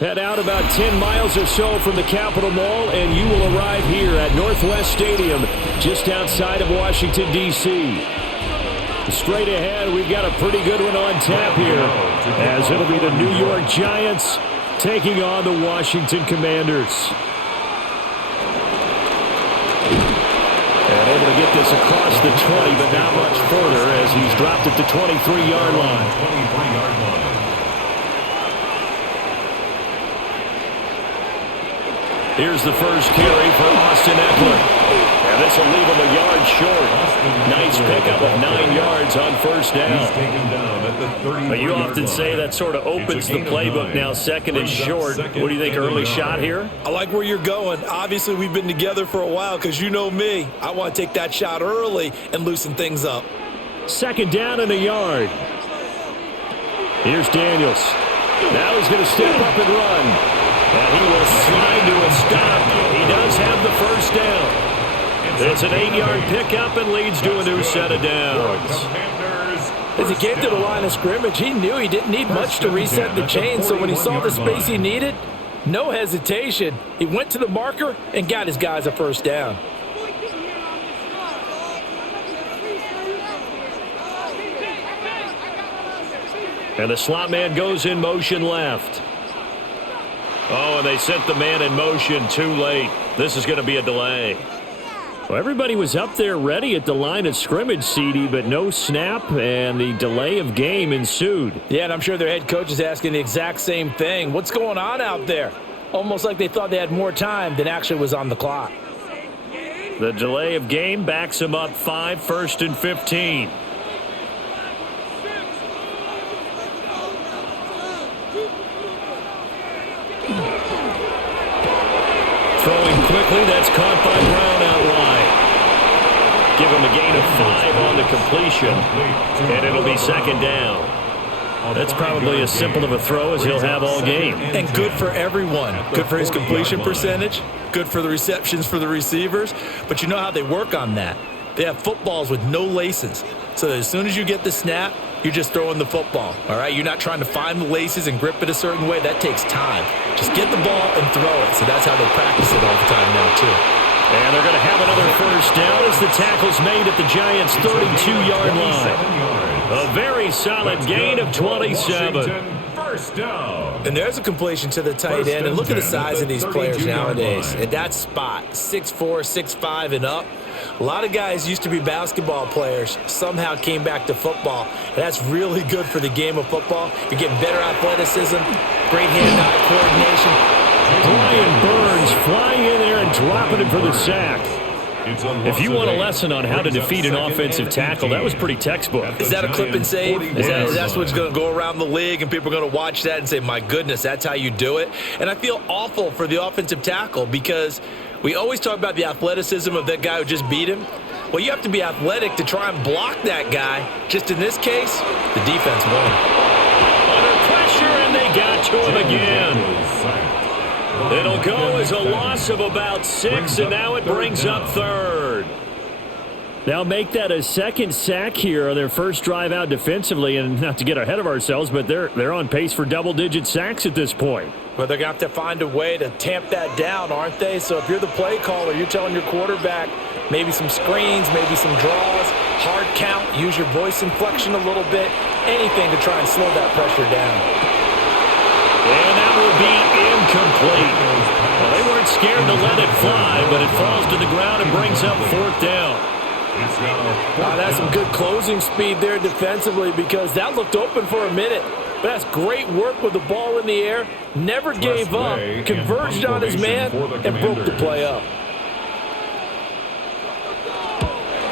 Head out about 10 miles or so from the Capitol Mall, and you will arrive here at Northwest Stadium, just outside of Washington, D.C. Straight ahead, we've got a pretty good one on tap here, as it'll be the New York Giants taking on the Washington Commanders. And able to get this across the 20, but not much further as he's dropped at the 23-yard line. Here's the first carry for Austin Eckler. And this will leave him a yard short. Nice pickup of 9 yards on first down. But you often say that sort of opens the playbook now, second and short. What do you think, early shot here? I like where you're going. Obviously, we've been together for a while because you know me. I want to take that shot early and loosen things up. Second down and a yard. Here's Daniels. Now he's going to step up and run. And he will slide to a stop. He does have the first down. It's an 8-yard pickup and leads to a new set of downs. As he came to the line of scrimmage, he knew he didn't need much to reset the chain, so when he saw the space he needed, no hesitation. He went to the marker and got his guys a first down. And the slot man goes in motion left. Oh, and they sent the man in motion too late. This is going to be a delay. Well, everybody was up there ready at the line of scrimmage, CD, but no snap, and the delay of game ensued. Yeah, and I'm sure their head coach is asking the exact same thing. What's going on out there? Almost like they thought they had more time than actually was on the clock. The delay of game backs him up 5, 1st and 15. Throwing quickly, that's caught by Brown out wide. Give him a gain of 5 on the completion, and it'll be second down. That's probably as simple of a throw as he'll have all game. And good for everyone. Good for his completion percentage, good for the receptions for the receivers, but you know how they work on that. They have footballs with no laces, so that as soon as you get the snap, you're just throwing the football, all right? You're not trying to find the laces and grip it a certain way. That takes time. Just get the ball and throw it. So that's how they practice it all the time now, too. And they're going to have another first down as the tackle's made at the Giants' 32-yard line. A very solid gain of 27. First down. And there's a completion to the tight end. And look at the size of these players nowadays. At that spot, 6'4", 6'5", and up. A lot of guys used to be basketball players, somehow came back to football. And that's really good for the game of football. You're getting better athleticism, great hand-eye coordination. Brian Burns flying in there and dropping him for the sack. If you want a lesson on how to defeat an offensive tackle, that was pretty textbook. Is that a clip and save? That's what's going to go around the league, and people are going to watch that and say, my goodness, that's how you do it? And I feel awful for the offensive tackle because we always talk about the athleticism of that guy who just beat him. Well, you have to be athletic to try and block that guy. Just in this case, the defense won. Under pressure, and they got to him again. It'll go as a loss of about 6, and now it brings up third. Now make that a second sack here on their first drive out defensively, and not to get ahead of ourselves, but they're on pace for double-digit sacks at this point. But they're going to have to find a way to tamp that down, aren't they? So if you're the play caller, you're telling your quarterback maybe some screens, maybe some draws, hard count, use your voice inflection a little bit, anything to try and slow that pressure down. And that will be incomplete. Well, they weren't scared to let it fly, but it falls to the ground and brings up 4th down. That's some good closing speed there defensively because that looked open for a minute. But that's great work with the ball in the air. Never gave up, converged on his man, and broke the play up.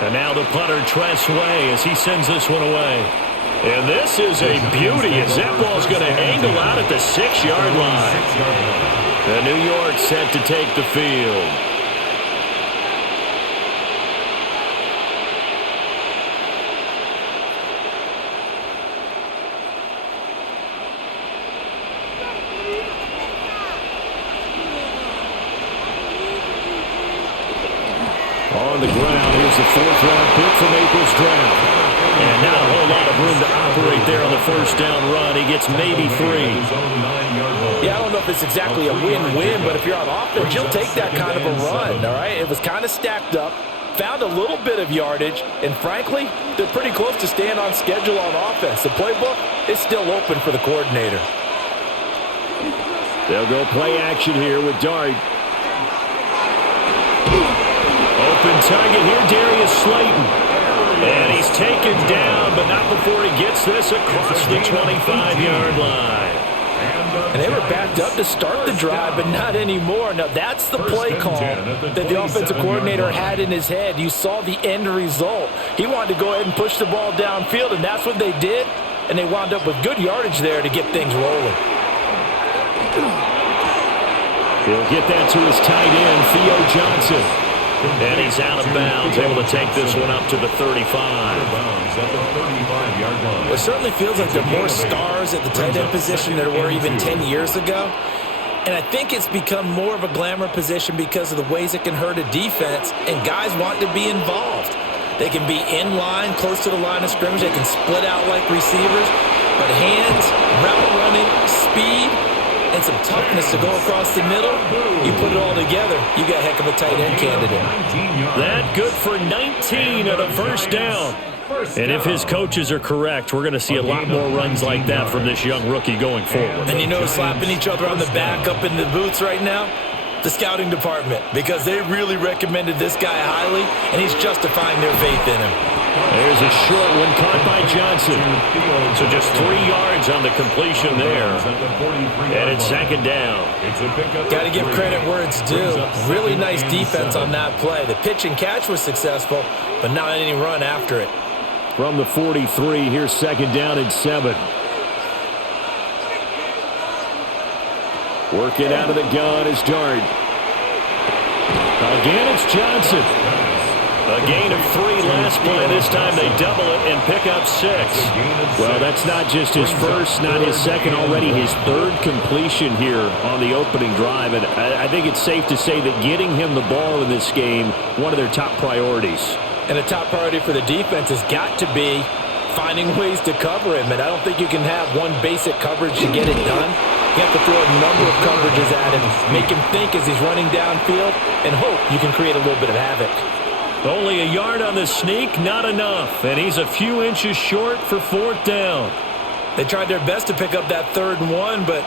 And now the punter, Tress Way, as he sends this one away. And this is a beauty as that ball's going to angle out at the 6-yard line. The New York set to take the field. On the ground, here's the 4th-round pick from April's draft. And not a whole lot of room to operate separate there on the first down run. He gets maybe 3. Yeah, I don't know if it's exactly a win-win, but if you're on offense, you'll take that kind of a run, all right? It was kind of stacked up, found a little bit of yardage, and frankly, they're pretty close to staying on schedule on offense. The playbook is still open for the coordinator. They'll go play action here with Dart. Open target here, Darius Slayton. And he's taken down, but not before he gets this across the 25-yard line. And they were backed up to start the drive, but not anymore. Now, that's the play call that the offensive coordinator had in his head. You saw the end result. He wanted to go ahead and push the ball downfield, and that's what they did. And they wound up with good yardage there to get things rolling. He'll get that to his tight end, Theo Johnson. And he's out of bounds, able to take this one up to the 35. It certainly feels like there are more stars at the tight end position than there were even 10 years ago. And I think it's become more of a glamour position because of the ways it can hurt a defense, and guys want to be involved. They can be in line, close to the line of scrimmage. They can split out like receivers. But hands, route running, speed, and some toughness to go across the middle, you put it all together, you got a heck of a tight end candidate. That good for 19 at a first down. And if his coaches are correct, we're going to see a lot more runs like that from this young rookie going forward. And you know, slapping each other on the back up in the booths right now? The scouting department, because they really recommended this guy highly, and he's justifying their faith in him. There's a short one caught by Johnson. So just 3 yards on the completion there. And it's second down. Got to give credit where it's due. Really nice defense on that play. The pitch and catch was successful, but not any run after it. From the 43, here's second down and 7. Working out of the gun is Dart. Again, it's Johnson. A gain of 3 last play. This time they double it and pick up 6. Well, that's not just his first, not his second, already his 3rd completion here on the opening drive. And I think it's safe to say that getting him the ball in this game, one of their top priorities. And the top priority for the defense has got to be finding ways to cover him. And I don't think you can have one basic coverage to get it done. You have to throw a number of coverages at him, make him think as he's running downfield, and hope you can create a little bit of havoc. Only a yard on the sneak, not enough. And he's a few inches short for 4th down. They tried their best to pick up that 3rd and 1, but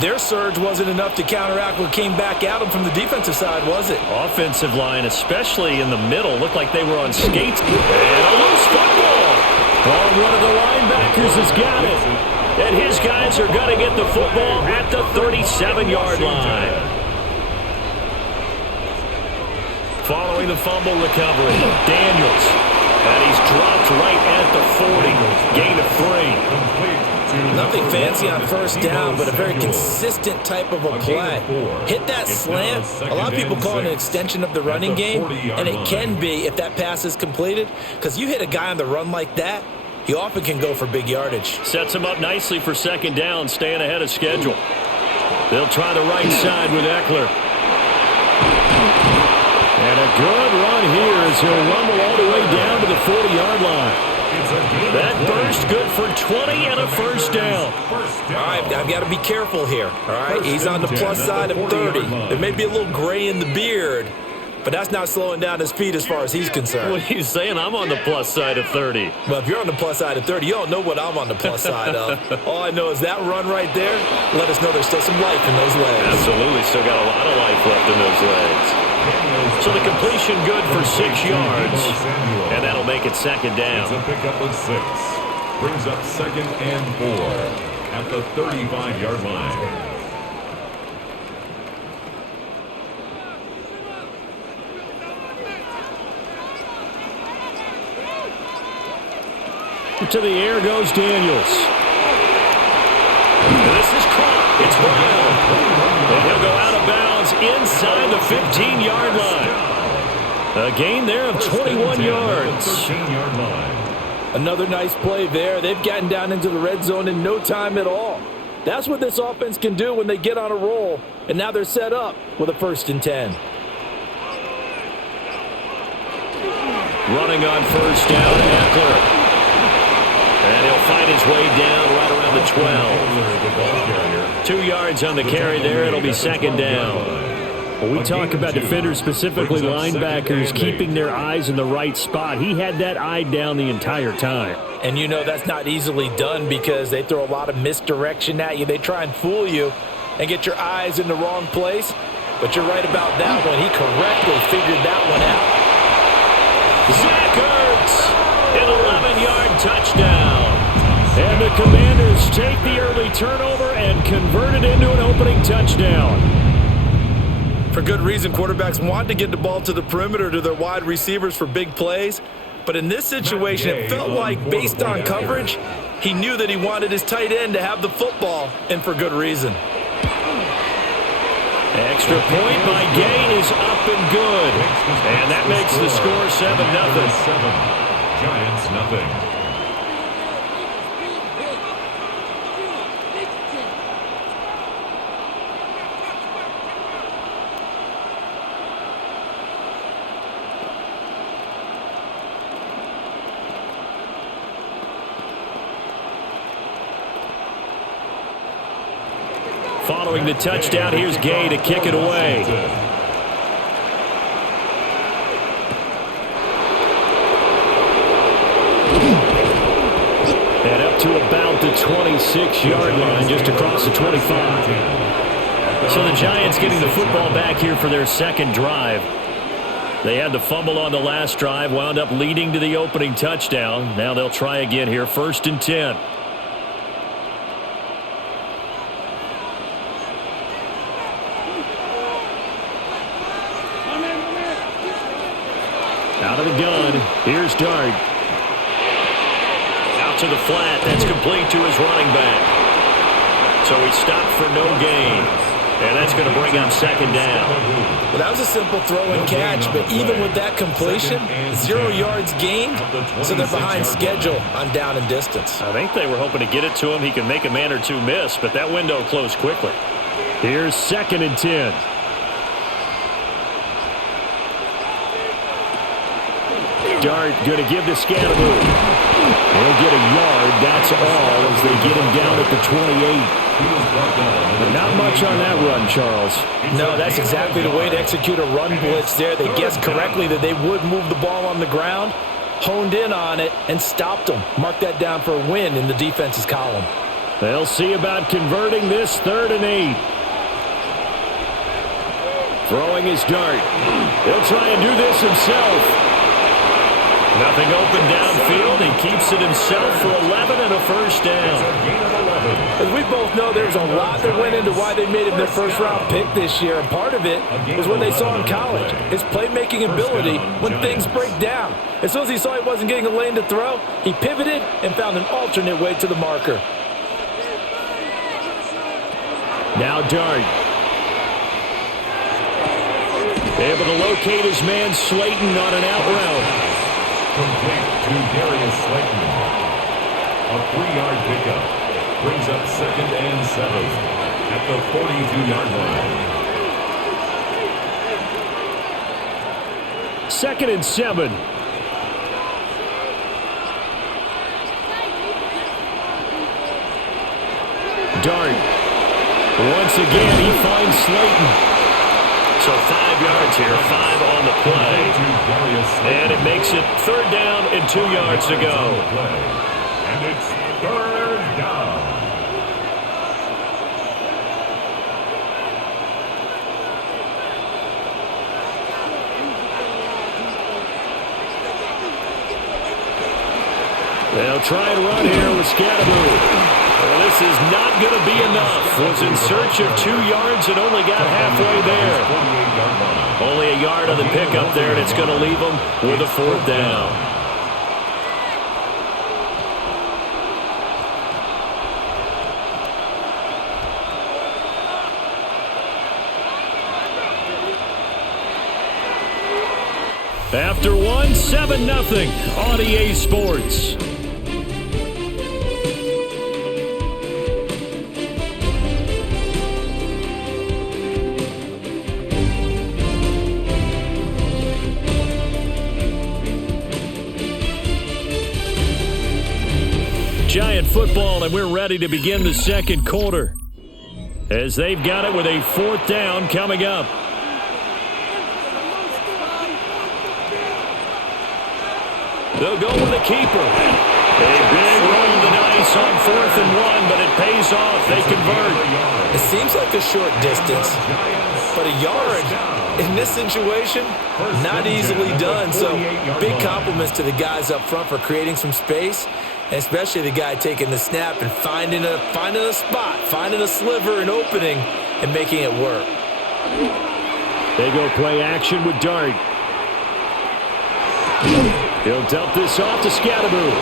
their surge wasn't enough to counteract what came back at them from the defensive side, was it? Offensive line, especially in the middle, looked like they were on skates. And a loose football. Oh, one of the linebackers has got it. And his guys are going to get the football at the 37-yard line. Following the fumble recovery, Daniels. And he's dropped right at the 40. Gain of 3. Nothing fancy on first down, but a very consistent type of a play. Hit that slant. A lot of people call it an extension of the running game, and it can be if that pass is completed, because you hit a guy on the run like that, he often can go for big yardage. Sets him up nicely for second down, staying ahead of schedule. They'll try the right side with Eckler. And a good run here as he'll rumble all the way down to the 40-yard line. That burst good for 20 and a first down. All right, I've got to be careful here. All right, he's on the plus side of 30. There may be a little gray in the beard, but that's not slowing down his feet as far as he's concerned. What are you saying? I'm on the plus side of 30. Well, if you're on the plus side of 30, you don't know what I'm on the plus side of. All I know is that run right there let us know there's still some life in those legs. Absolutely, still got a lot of life left in those legs. So the completion good for 6 yards, and that'll make it second down. It's a pickup of 6. Brings up 2nd and 4 at the 35-yard line. To the air goes Daniels. This is caught. It's Brown. And he'll go out of bounds inside the 15-yard line. A gain there of 21 yards. Another nice play there. They've gotten down into the red zone in no time at all. That's what this offense can do when they get on a roll. And now they're set up with a 1st and 10. Running on first down, Eckler. And And he'll find his way down right around the 12. 2 yards on the carry there. It'll be second down. Well, we talk about defenders, specifically linebackers, keeping their eyes in the right spot. He had that eye down the entire time. And you know that's not easily done because they throw a lot of misdirection at you. They try and fool you and get your eyes in the wrong place. But you're right about that one. He correctly figured that one out. Zach Ertz, an 11-yard touchdown. And the Commanders take the early turnover and convert it into an opening touchdown. For good reason, quarterbacks want to get the ball to the perimeter to their wide receivers for big plays. But in this situation, it felt like, based on coverage, he knew that he wanted his tight end to have the football, and for good reason. Extra point by Gain is up and good. And that makes the score 7-0. Giants nothing. Following the touchdown, here's Gay to kick it away. And up to about the 26-yard line, just across the 25. So the Giants getting the football back here for their second drive. They had the fumble on the last drive, wound up leading to the opening touchdown. Now they'll try again here, 1st and 10. Out of the gun, here's Dart. Out to the flat, that's complete to his running back. So he stopped for no gain. And that's going to bring up second down. Well, that was a simple throw and catch, but even with that completion, 0 yards gained, so they're behind schedule on down and distance. I think they were hoping to get it to him. He can make a man or two miss, but that window closed quickly. Here's 2nd and 10. Dart going to give to Scannaboo. He'll get a yard, that's all, as they get him down at the 28. But not much on that run, Charles. No, that's exactly the way to execute a run blitz there. They guessed correctly that they would move the ball on the ground, honed in on it, and stopped them. Mark that down for a win in the defense's column. They'll see about converting this 3rd and 8. Throwing his Dart. He'll try and do this himself. Nothing open downfield. He keeps it himself for 11 and a first down. As we both know, there's a lot that went into why they made him their first-round pick this year, and part of it was what they saw in college, his playmaking ability when things break down. As soon as he saw he wasn't getting a lane to throw, he pivoted and found an alternate way to the marker. Now Dart. Able to locate his man Slayton on an out route. Complete to Darius Slayton. A 3-yard pickup brings up 2nd and 7 at the 42-yard line. 2nd and 7. Dart. Once again, he finds Slayton. So 5 yards here, 5 on the play. And it makes it 3rd down and 2 yards to go. And it's 3rd down. They'll try and run here with Scannaboo. Well, this is not going to be enough. Was in search of 2 yards and only got halfway there. Only a yard on the pickup there, and it's going to leave them with a 4th down. After one, 7-0 on EA Sports. football, and we're ready to begin the second quarter. As they've got it with a 4th down coming up. They'll go with the keeper. A big roll of the dice on 4th and 1, but it pays off. They convert. It seems like a short distance, but a yard in this situation, not easily done. So big compliments to the guys up front for creating some space, and especially the guy taking the snap and finding a spot, finding a sliver, an opening, and making it work. They go play action with Dart. He'll dump this off to Scatteroo.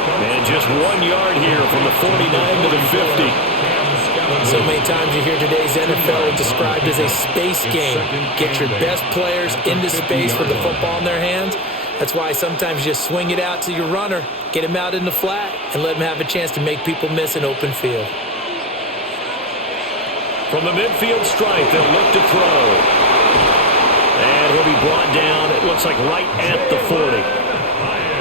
And just 1 yard here from the 49 to the 50. So many times you hear today's NFL described as a space game. Get your best players into space with the football in their hands. That's why sometimes you just swing it out to your runner, get him out in the flat, and let him have a chance to make people miss an open field. From the midfield stripe, they'll look to throw. And he'll be brought down, it looks like right at the 40.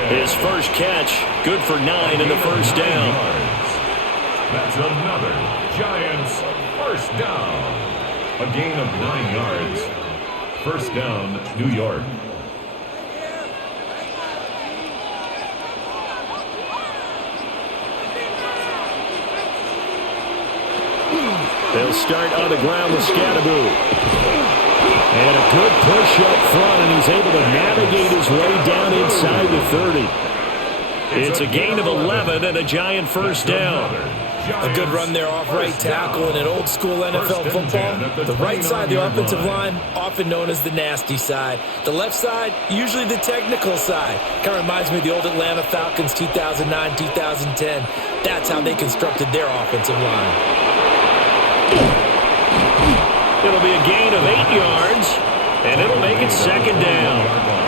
His first catch, good for 9 in the first down. That's another Giants first down. A gain of 9 yards. First down, New York. They'll start on the ground with Scatteroo. And a good push up front, and he's able to navigate his way down inside the 30. It's a gain of 11 and a Giant first down. A good run there off right tackle in an old school NFL football. The right side of the offensive line, often known as the nasty side. The left side, usually the technical side. Kind of reminds me of the old Atlanta Falcons 2009, 2010. That's how they constructed their offensive line. It'll be a gain of 8 yards, and it'll make it second down.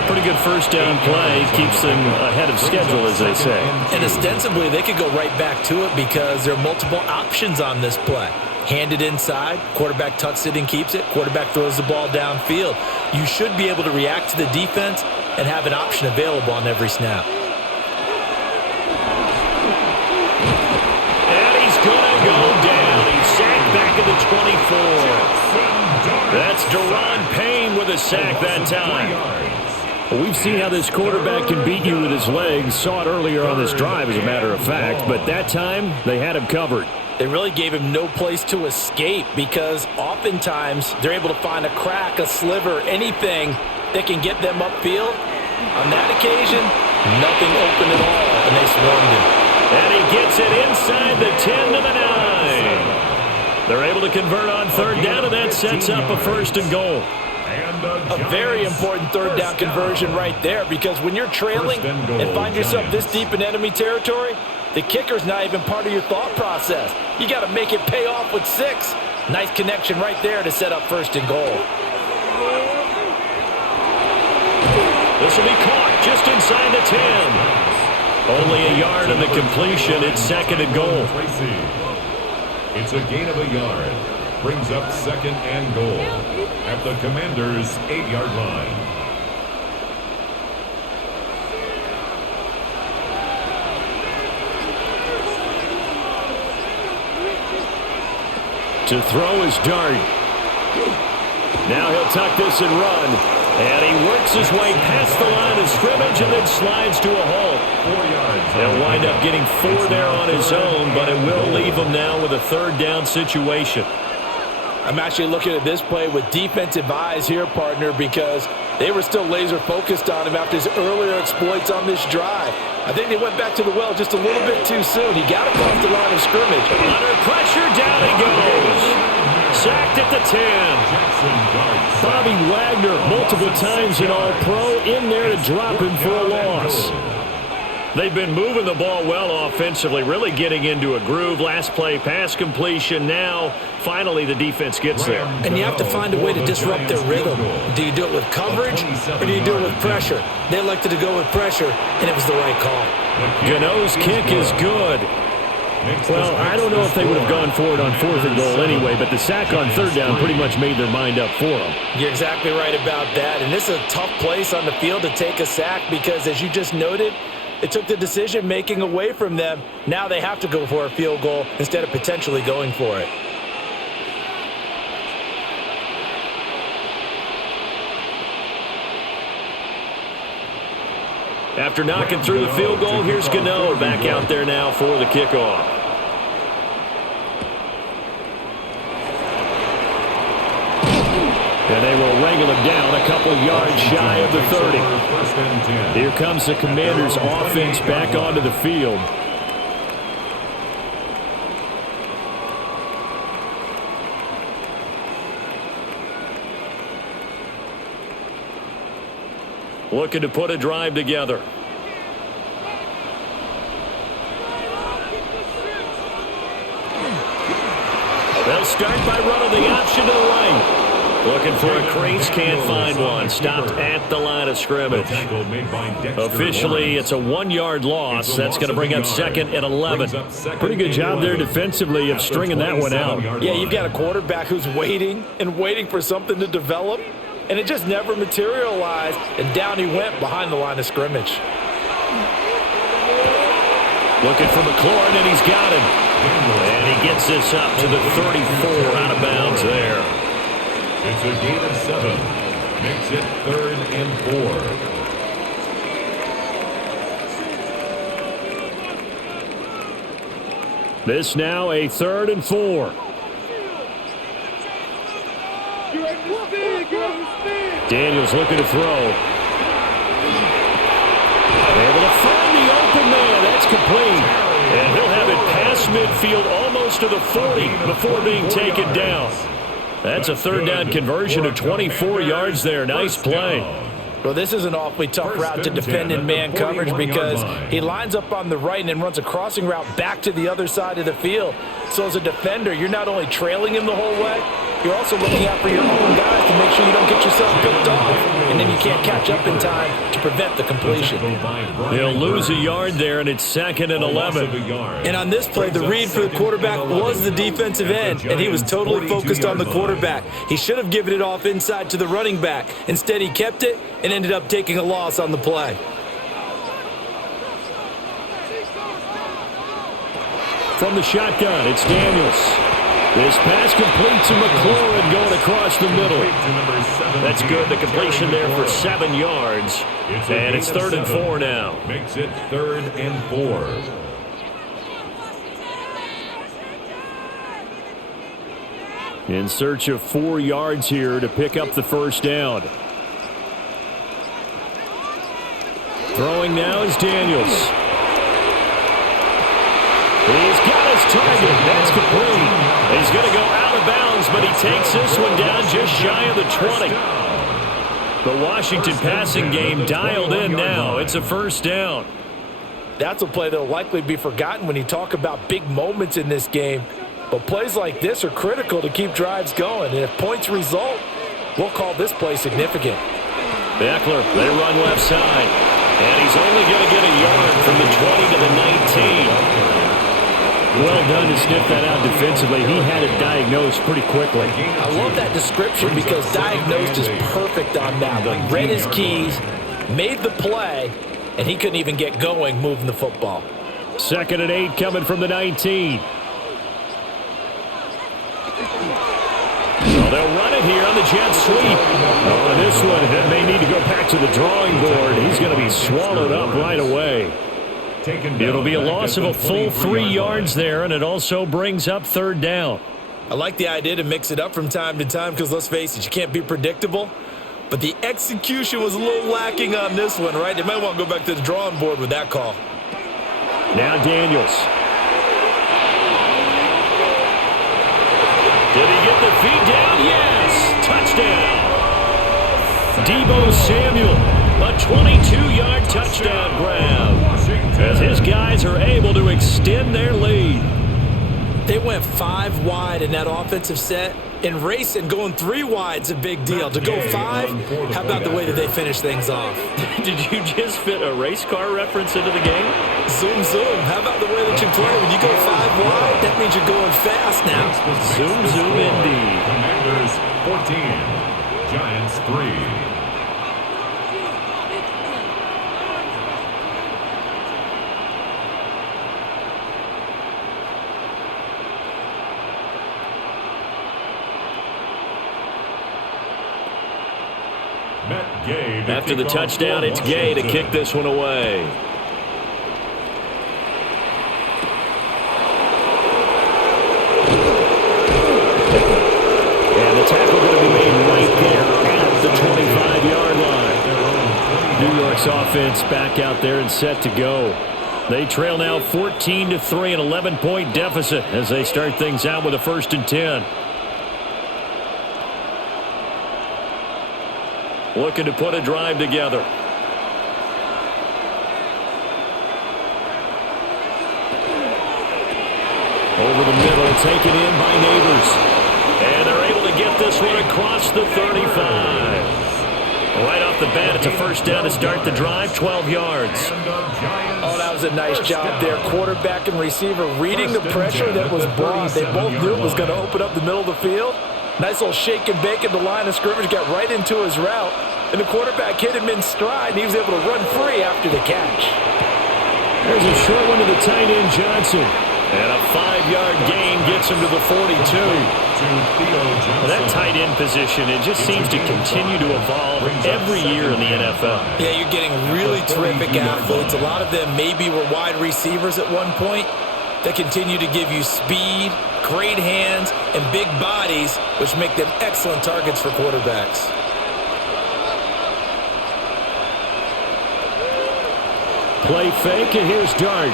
Pretty good first down play. Keeps them ahead of schedule, as they say. And ostensibly, they could go right back to it because there are multiple options on this play. Hand it inside, quarterback tucks it and keeps it, quarterback throws the ball downfield. You should be able to react to the defense and have an option available on every snap. And he's going to go down. He's sacked back at the 24. That's Daron Payne with a sack that time. Well, we've seen how this quarterback can beat you with his legs. Saw it earlier on this drive, as a matter of fact. But that time, they had him covered. They really gave him no place to escape because oftentimes they're able to find a crack, a sliver, anything that can get them upfield. On that occasion, nothing open at all, and they swarmed him. And he gets it inside the 10 to the 9. They're able to convert on third down, and that sets up a first and goal. A very important third down conversion right there, because when you're trailing and find yourself this deep in enemy territory, the kicker's not even part of your thought process. You got to make it pay off with 6. Nice connection right there to set up first and goal. This will be caught just inside the 10. Only a yard on the completion. It's second and goal. It's a gain of a yard. Brings up second and goal at the Commanders' 8-yard line. To throw is Dart. Now he'll tuck this and run. And he works his way past the line of scrimmage and then slides to a halt. 4 yards. He'll wind up getting 4 there on his own, but it will leave him now with a third down situation. I'm actually looking at this play with defensive eyes here, partner, because they were still laser focused on him after his earlier exploits on this drive. I think they went back to the well just a little bit too soon. He got across the line of scrimmage. Under pressure, down he goes. Sacked at the 10. Bobby Wagner, multiple times in All-Pro, in there to drop him for a loss. They've been moving the ball well offensively, really getting into a groove. Last play, pass completion. Now, finally, the defense gets there. And you have to find a way to disrupt their rhythm. Do you do it with coverage, or do you do it with pressure? They elected to go with pressure, and it was the right call. Gano's kick is good. Well, I don't know if they would have gone for it on 4th and goal anyway, but the sack on third down pretty much made their mind up for them. You're exactly right about that. And this is a tough place on the field to take a sack because, as you just noted, It took the decision-making away from them. Now they have to go for a field goal instead of potentially going for it. After knocking through the field goal, here's Gano back out there now for the kickoff. And they will wrangle him down a couple yards shy of the 30. Here comes the Commanders' offense back onto the field. Looking to put a drive together. They'll start by running the option to the right. Looking for a crease, can't find one. Stopped at the line of scrimmage. Officially, it's a 1-yard loss. That's going to bring up second and 11. Pretty good job there defensively of stringing that one out. Yeah, you've got a quarterback who's waiting and waiting for something to develop, and it just never materialized, and down he went behind the line of scrimmage. Looking for McLaurin, and he's got him. And he gets this up to the 34 out of bounds there. It's a gain of 7. Makes it 3rd and 4. This now a 3rd and 4. Daniels looking to throw. Able to find the open man. That's complete. And he'll have it past midfield almost to the 40 before being taken down. That's a 3rd down conversion of 24 yards there. Nice play. Well, this is an awfully tough route to defend in man coverage because he lines up on the right and then runs a crossing route back to the other side of the field. So as a defender, you're not only trailing him the whole way, you're also looking out for your own guys to make sure you don't get yourself picked off. And then you can't catch up in time to prevent the completion. He'll lose a yard there, and it's 2nd and 11. And on this play, the read for the quarterback was the defensive end, and he was totally focused on the quarterback. He should have given it off inside to the running back. Instead, he kept it and ended up taking a loss on the play. From the shotgun, it's Daniels. This pass complete to McLaurin going across the middle. That's good. The completion there for 7 yards. And it's 3rd and 4 now. Makes it 3rd and 4. In search of 4 yards here to pick up the 1st down. Throwing now is Daniels. He's got his target. That's complete. He's going to go out of bounds, but he takes this one down just shy of the 20. The Washington passing game dialed in now. It's a 1st down. That's a play that will likely be forgotten when you talk about big moments in this game. But plays like this are critical to keep drives going. And if points result, we'll call this play significant. Beckler, they run left side. And he's only going to get a yard from the 20 to the 19. Well done to sniff that out defensively. He had it diagnosed pretty quickly. I love that description because diagnosed is perfect on that one. Read his keys, made the play, and he couldn't even get going moving the football. 2nd and 8 coming from the 19. Well, they'll run it here on the jet sweep. Oh, this one may need to go back to the drawing board. He's going to be swallowed up right away. It'll be a loss of a full 3 yards there, and it also brings up 3rd down. I like the idea to mix it up from time to time because, let's face it, you can't be predictable. But the execution was a little lacking on this one, right? They might want to go back to the drawing board with that call. Now Daniels. Did he get the feet down? Yes! Touchdown! Deebo Samuel, a 22-yard touchdown grab. As his guys are able to extend their lead. They went 5 wide in that offensive set. And racing, going 3 wide is a big deal. To go 5, how about the way that they finish things off? Did you just fit a race car reference into the game? Zoom, zoom. How about the way that you play? When you go 5 wide, that means you're going fast now. Zoom, zoom indeed. Commanders 14, Giants 3. After the touchdown, it's Gay to kick this one away. And the tackle going to be made right there at the 25-yard line. New York's offense back out there and set to go. They trail now 14-3, an 11-point deficit as they start things out with a 1st and 10. Looking to put a drive together. Over the middle, taken in by Neighbors. And they're able to get this one across the 35. Right off the bat, it's a 1st down to start the drive, 12 yards. Oh, that was a nice job there. Quarterback and receiver reading the pressure that was brought. They both knew it was going to open up the middle of the field. Nice little shake and bake at the line of scrimmage, got right into his route. And the quarterback hit him in stride, and he was able to run free after the catch. There's a short one to the tight end, Johnson. And a 5-yard gain gets him to the 42. Well, that tight end position, it just seems to continue to evolve every year in the NFL. Yeah, you're getting really terrific athletes. A lot of them maybe were wide receivers at one point. They continue to give you speed, great hands, and big bodies, which make them excellent targets for quarterbacks. Play fake, and here's Dart.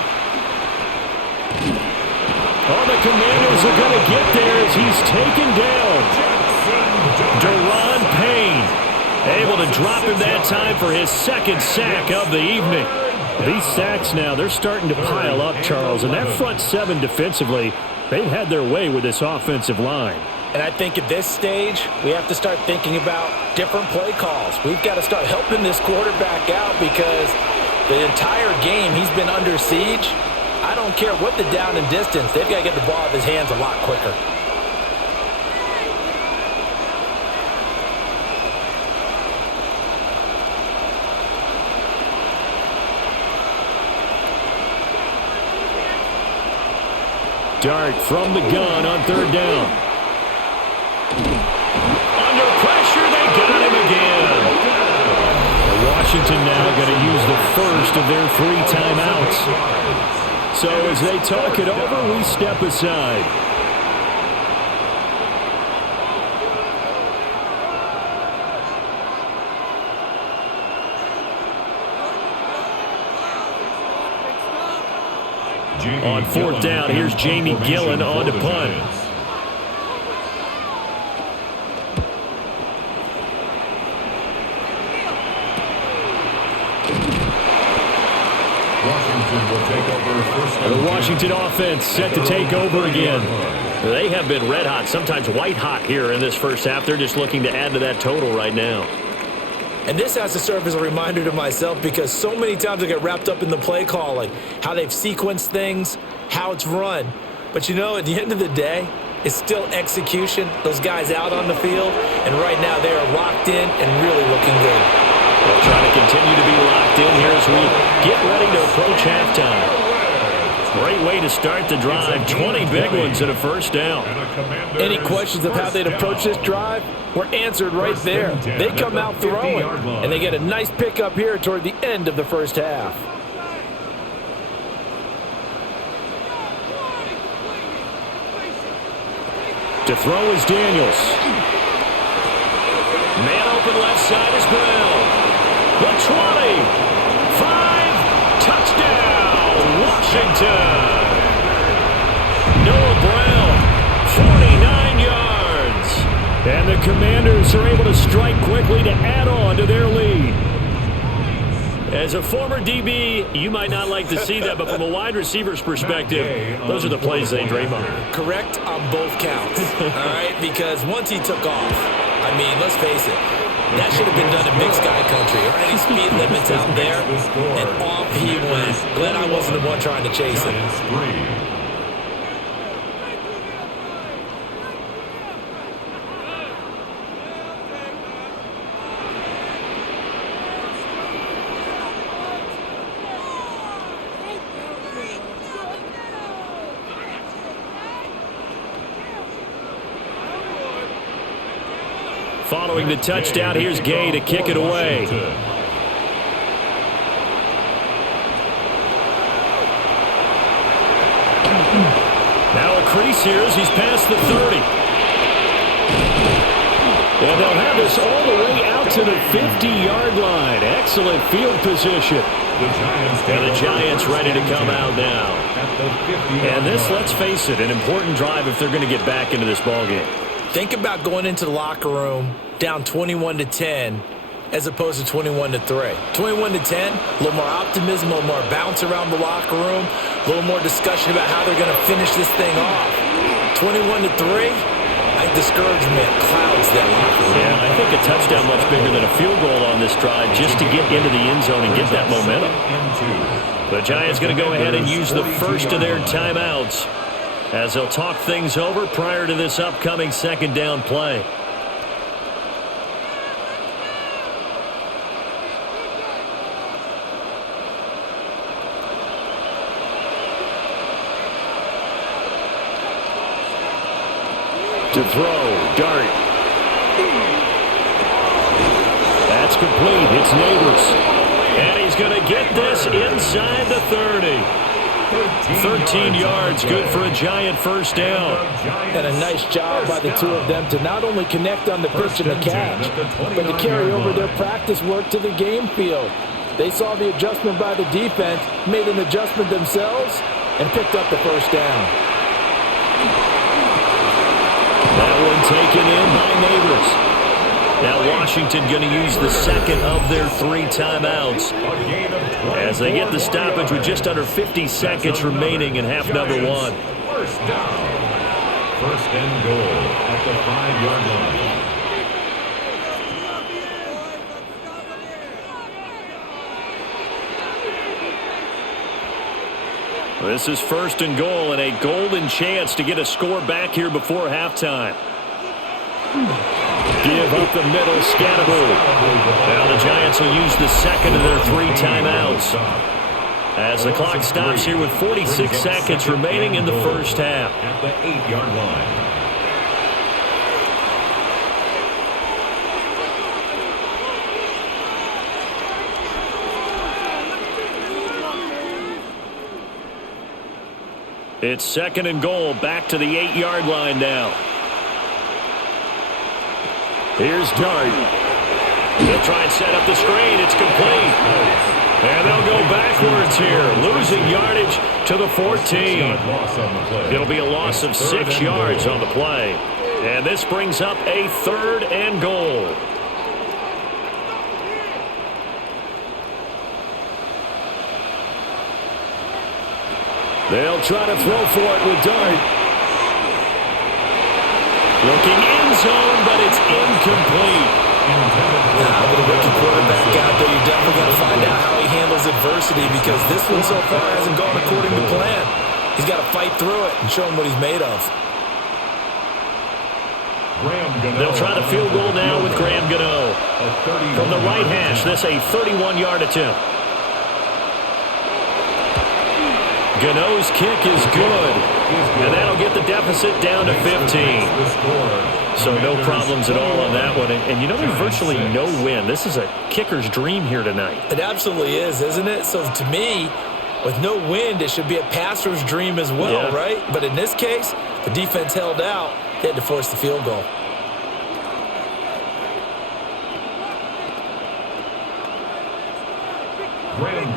Oh, the Commanders are going to get there as he's taken down. Deron Payne able to drop him that time for his 2nd sack of the evening. These sacks now, they're starting to pile up, Charles, and that front 7 defensively, they've had their way with this offensive line. And I think at this stage, we have to start thinking about different play calls. We've got to start helping this quarterback out because the entire game he's been under siege. I don't care what the down and distance. They've got to get the ball out of his hands a lot quicker. Dart from the gun on 3rd down. Under pressure, they got him again. Washington now going to use the first of their 3 timeouts. So as they talk it over, we step aside. On 4th down, here's Jamie Gillen on to punt. The Washington offense set to take over again. They have been red hot, sometimes white hot here in this first half. They're just looking to add to that total right now. And this has to serve as a reminder to myself because so many times I get wrapped up in the play call, like how they've sequenced things, how it's run. But, you know, at the end of the day, it's still execution. Those guys out on the field, and right now they are locked in and really looking good. They'll try to continue to be locked in here as we get ready to approach halftime. Great way to start the drive. 20 big ones and a 1st down. Any questions of how they'd approach this drive were answered right there. They come out throwing, and they get a nice pickup here toward the end of the first half. To throw is Daniels. Man open left side is Brown. The 20. 5. Touchdown, Washington. Noah Brown, 49 yards. And the Commanders are able to strike quickly to add on to their lead. As a former DB, you might not like to see that, but from a wide receiver's perspective, those are the plays they dream of. Correct on both counts, all right? Because once he took off, I mean, let's face it, that should have been done in Big Sky Country. There aren't any speed limits out there, and off he went. Glad I wasn't the one trying to chase him. Following the touchdown, here's Gay to kick it away. Now a crease here as he's past the 30. And they'll have this all the way out to the 50-yard line. Excellent field position. And the Giants ready to come out now. And this, let's face it, an important drive if they're going to get back into this ballgame. Think about going into the locker room down 21-10 as opposed to 21-3. 21-10, a little more optimism, a little more bounce around the locker room, a little more discussion about how they're going to finish this thing off. 21-3, I think discouragement clouds that locker room. Yeah, I think a touchdown much bigger than a field goal on this drive just to get into the end zone and get that momentum. The Giants going to go ahead and use the first of their timeouts as they'll talk things over prior to this upcoming second down play. To throw, Dart. That's complete. It's Neighbors. And he's going to get this inside the 30. 13 yards, good for a Giant first down. And a nice job by the two of them to not only connect on the pitch and the catch, but to carry over their practice work to the game field. They saw the adjustment by the defense, made an adjustment themselves, and picked up the first down. That one taken in by Neighbors. Now Washington going to use the second of their 3 timeouts as they get the stoppage with just under 50 seconds remaining in half number 1. First down. First and goal at the 5-yard line. This is first and goal and a golden chance to get a score back here before halftime. Give up the middle, Scatterbo. Now the Giants will use the second of their 3 timeouts as the clock stops here with 46 seconds remaining in the first half. At the 8-yard line. It's second and goal, back to the 8-yard line now. Here's Dart. They'll try and set up the screen. It's complete. And they'll go backwards here, losing yardage to the 14. It'll be a loss of 6 yards on the play. And this brings up a third and goal. They'll try to throw for it with Dart. Looking end zone, but it's incomplete. With a rookie quarterback out there, you're definitely going to find out how he handles adversity because this one so far hasn't gone according to plan. He's got to fight through it and show him what he's made of. They'll try the field goal now with Graham Gano. From the right hash, this a 31-yard attempt. Gano's kick is good, and that'll get the deficit down to 15. So no problems at all on that one. And you know, there's virtually no win. This is a kicker's dream here tonight. It absolutely is, isn't it? So to me, with no wind, it should be a passer's dream as well, right? But in this case, the defense held out. They had to force the field goal.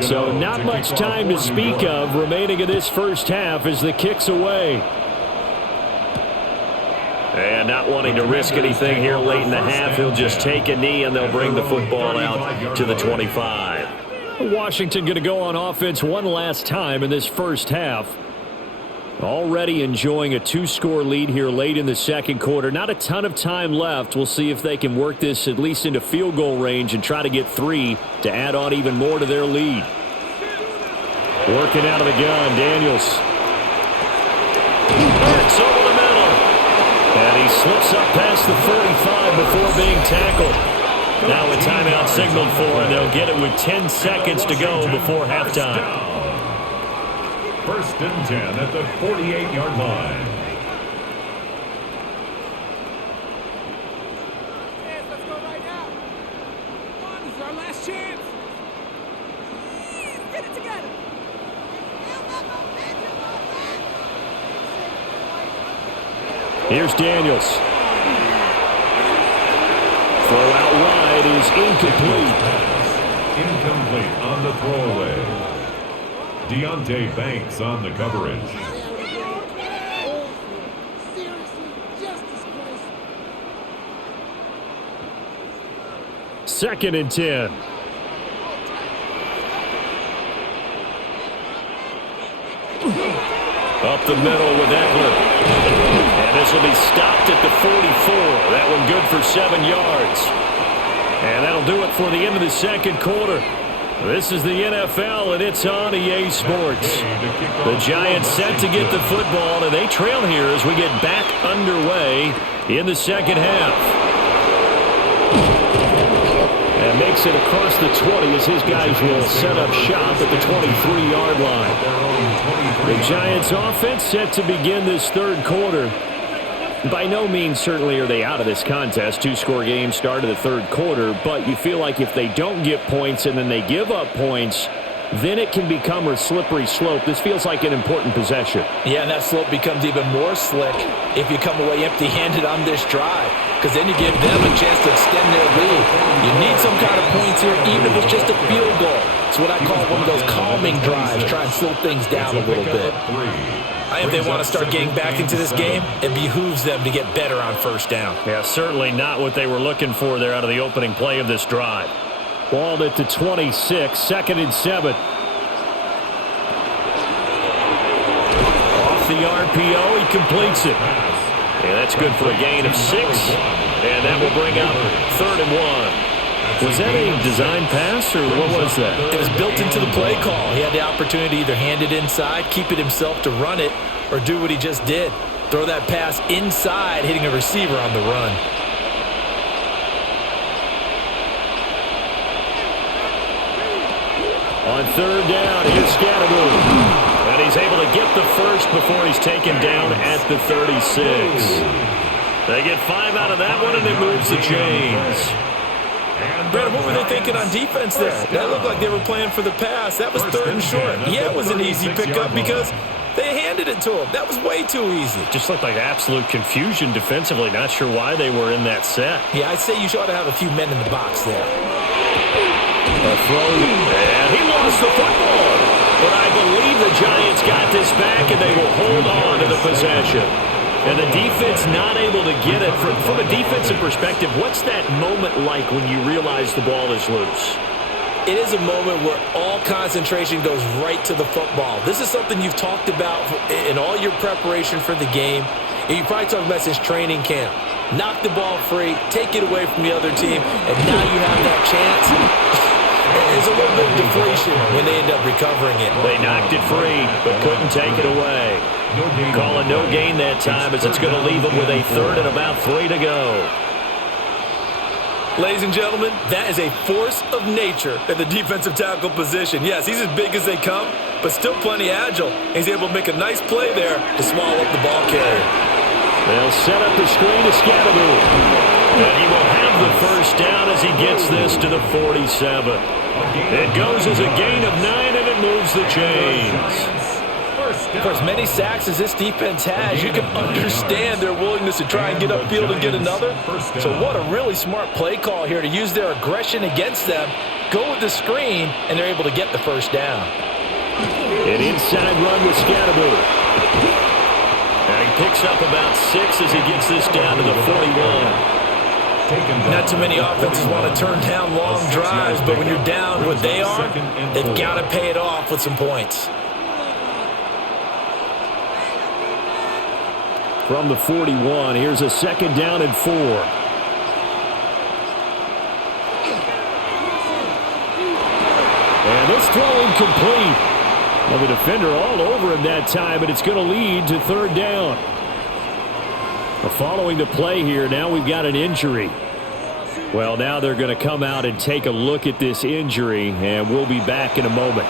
So not much time to speak of remaining in this first half as the kick's away. And not wanting to risk anything here late in the half, he'll just take a knee and they'll bring the football out to the 25. Washington going to go on offense one last time in this first half. Already enjoying a 2-score lead here late in the second quarter. Not a ton of time left. We'll see if they can work this at least into field goal range and try to get 3 to add on even more to their lead. Working out of the gun, Daniels. Hurts over the middle. And he slips up past the 45 before being tackled. Now a timeout signaled for, and they'll get it with 10 seconds to go before halftime. First and 10 at the 48-yard line. Last chance. Get it together. Here's Daniels. Throw out wide is incomplete. Incomplete on the throwaway. Deontay Banks on the coverage. Second and 10. Up the middle with Eckler. And this will be stopped at the 44. That one good for 7 yards. And that'll do it for the end of the second quarter. This is the NFL, and it's on EA Sports. The Giants set to get the football, and they trail here as we get back underway in the second half. And makes it across the 20 as his guys will set up shop at the 23-yard line. The Giants' offense set to begin this third quarter. By no means certainly are they out of this contest. Two-score game start of the third quarter, but you feel like if they don't get points and then they give up points, then it can become a slippery slope. This feels like an important possession. Yeah, and that slope becomes even more slick if you come away empty-handed on this drive, because then you give them a chance to extend their lead. You need some kind of points here, even if it's just a field goal. It's what I call one of those calming drives, try and slow things down a little bit. If they want to start getting back into this game, it behooves them to get better on first down. Yeah, certainly not what they were looking for there out of the opening play of this drive. Ball at the 26, second and 7. Off the RPO, he completes it. Yeah, that's good for a gain of 6. And that will bring up 3rd and 1. Was that a design pass, or what was that? It was built into the play call. He had the opportunity to either hand it inside, keep it himself to run it, or do what he just did. Throw that pass inside, hitting a receiver on the run. On 3rd down, here's Scattergood. And he's able to get the first before he's taken down at the 36. They get 5 out of that one, and it moves the chains. Brandon, what were they thinking on defense there? That looked like they were playing for the pass. That was 3rd and short. Yeah, it was an easy pickup because they handed it to him. That was way too easy. Just looked like absolute confusion defensively. Not sure why they were in that set. Yeah, I'd say you ought to have a few men in the box there. A throw, and he lost the football. But I believe the Giants got this back, and they will hold on to the possession. And the defense not able to get it. From a defensive perspective, what's that moment like when you realize the ball is loose? It is a moment where all concentration goes right to the football. This is something you've talked about in all your preparation for the game. And you probably talked about since training camp. Knock the ball free, take it away from the other team, and now you have that chance. There's a little bit of deflation when they end up recovering it. They knocked it free, but couldn't take it away. Calling no gain that time as it's going to leave them with a 3rd and about 3 to go. Ladies and gentlemen, that is a force of nature at the defensive tackle position. Yes, he's as big as they come, but still plenty agile. He's able to make a nice play there to swallow up the ball carrier. They'll set up the screen to Scattergood. And he will have the first down as he gets this to the 47. It goes as a gain of 9, and it moves the chains. For as many sacks as this defense has, you can understand their willingness to try and get upfield and get another. So what a really smart play call here to use their aggression against them, go with the screen, and they're able to get the first down. An inside run with Scattergood. And he picks up about 6 as he gets this down to the 41. Not too many offenses want to turn down long drives, but when you're down what they are, they've got to pay it off with some points. From the 41, here's a 2nd down and 4. And this throw incomplete. Well, the defender all over him that time, and it's going to lead to 3rd down. Following the play here, now we've got an injury. Well, now they're going to come out and take a look at this injury, and we'll be back in a moment.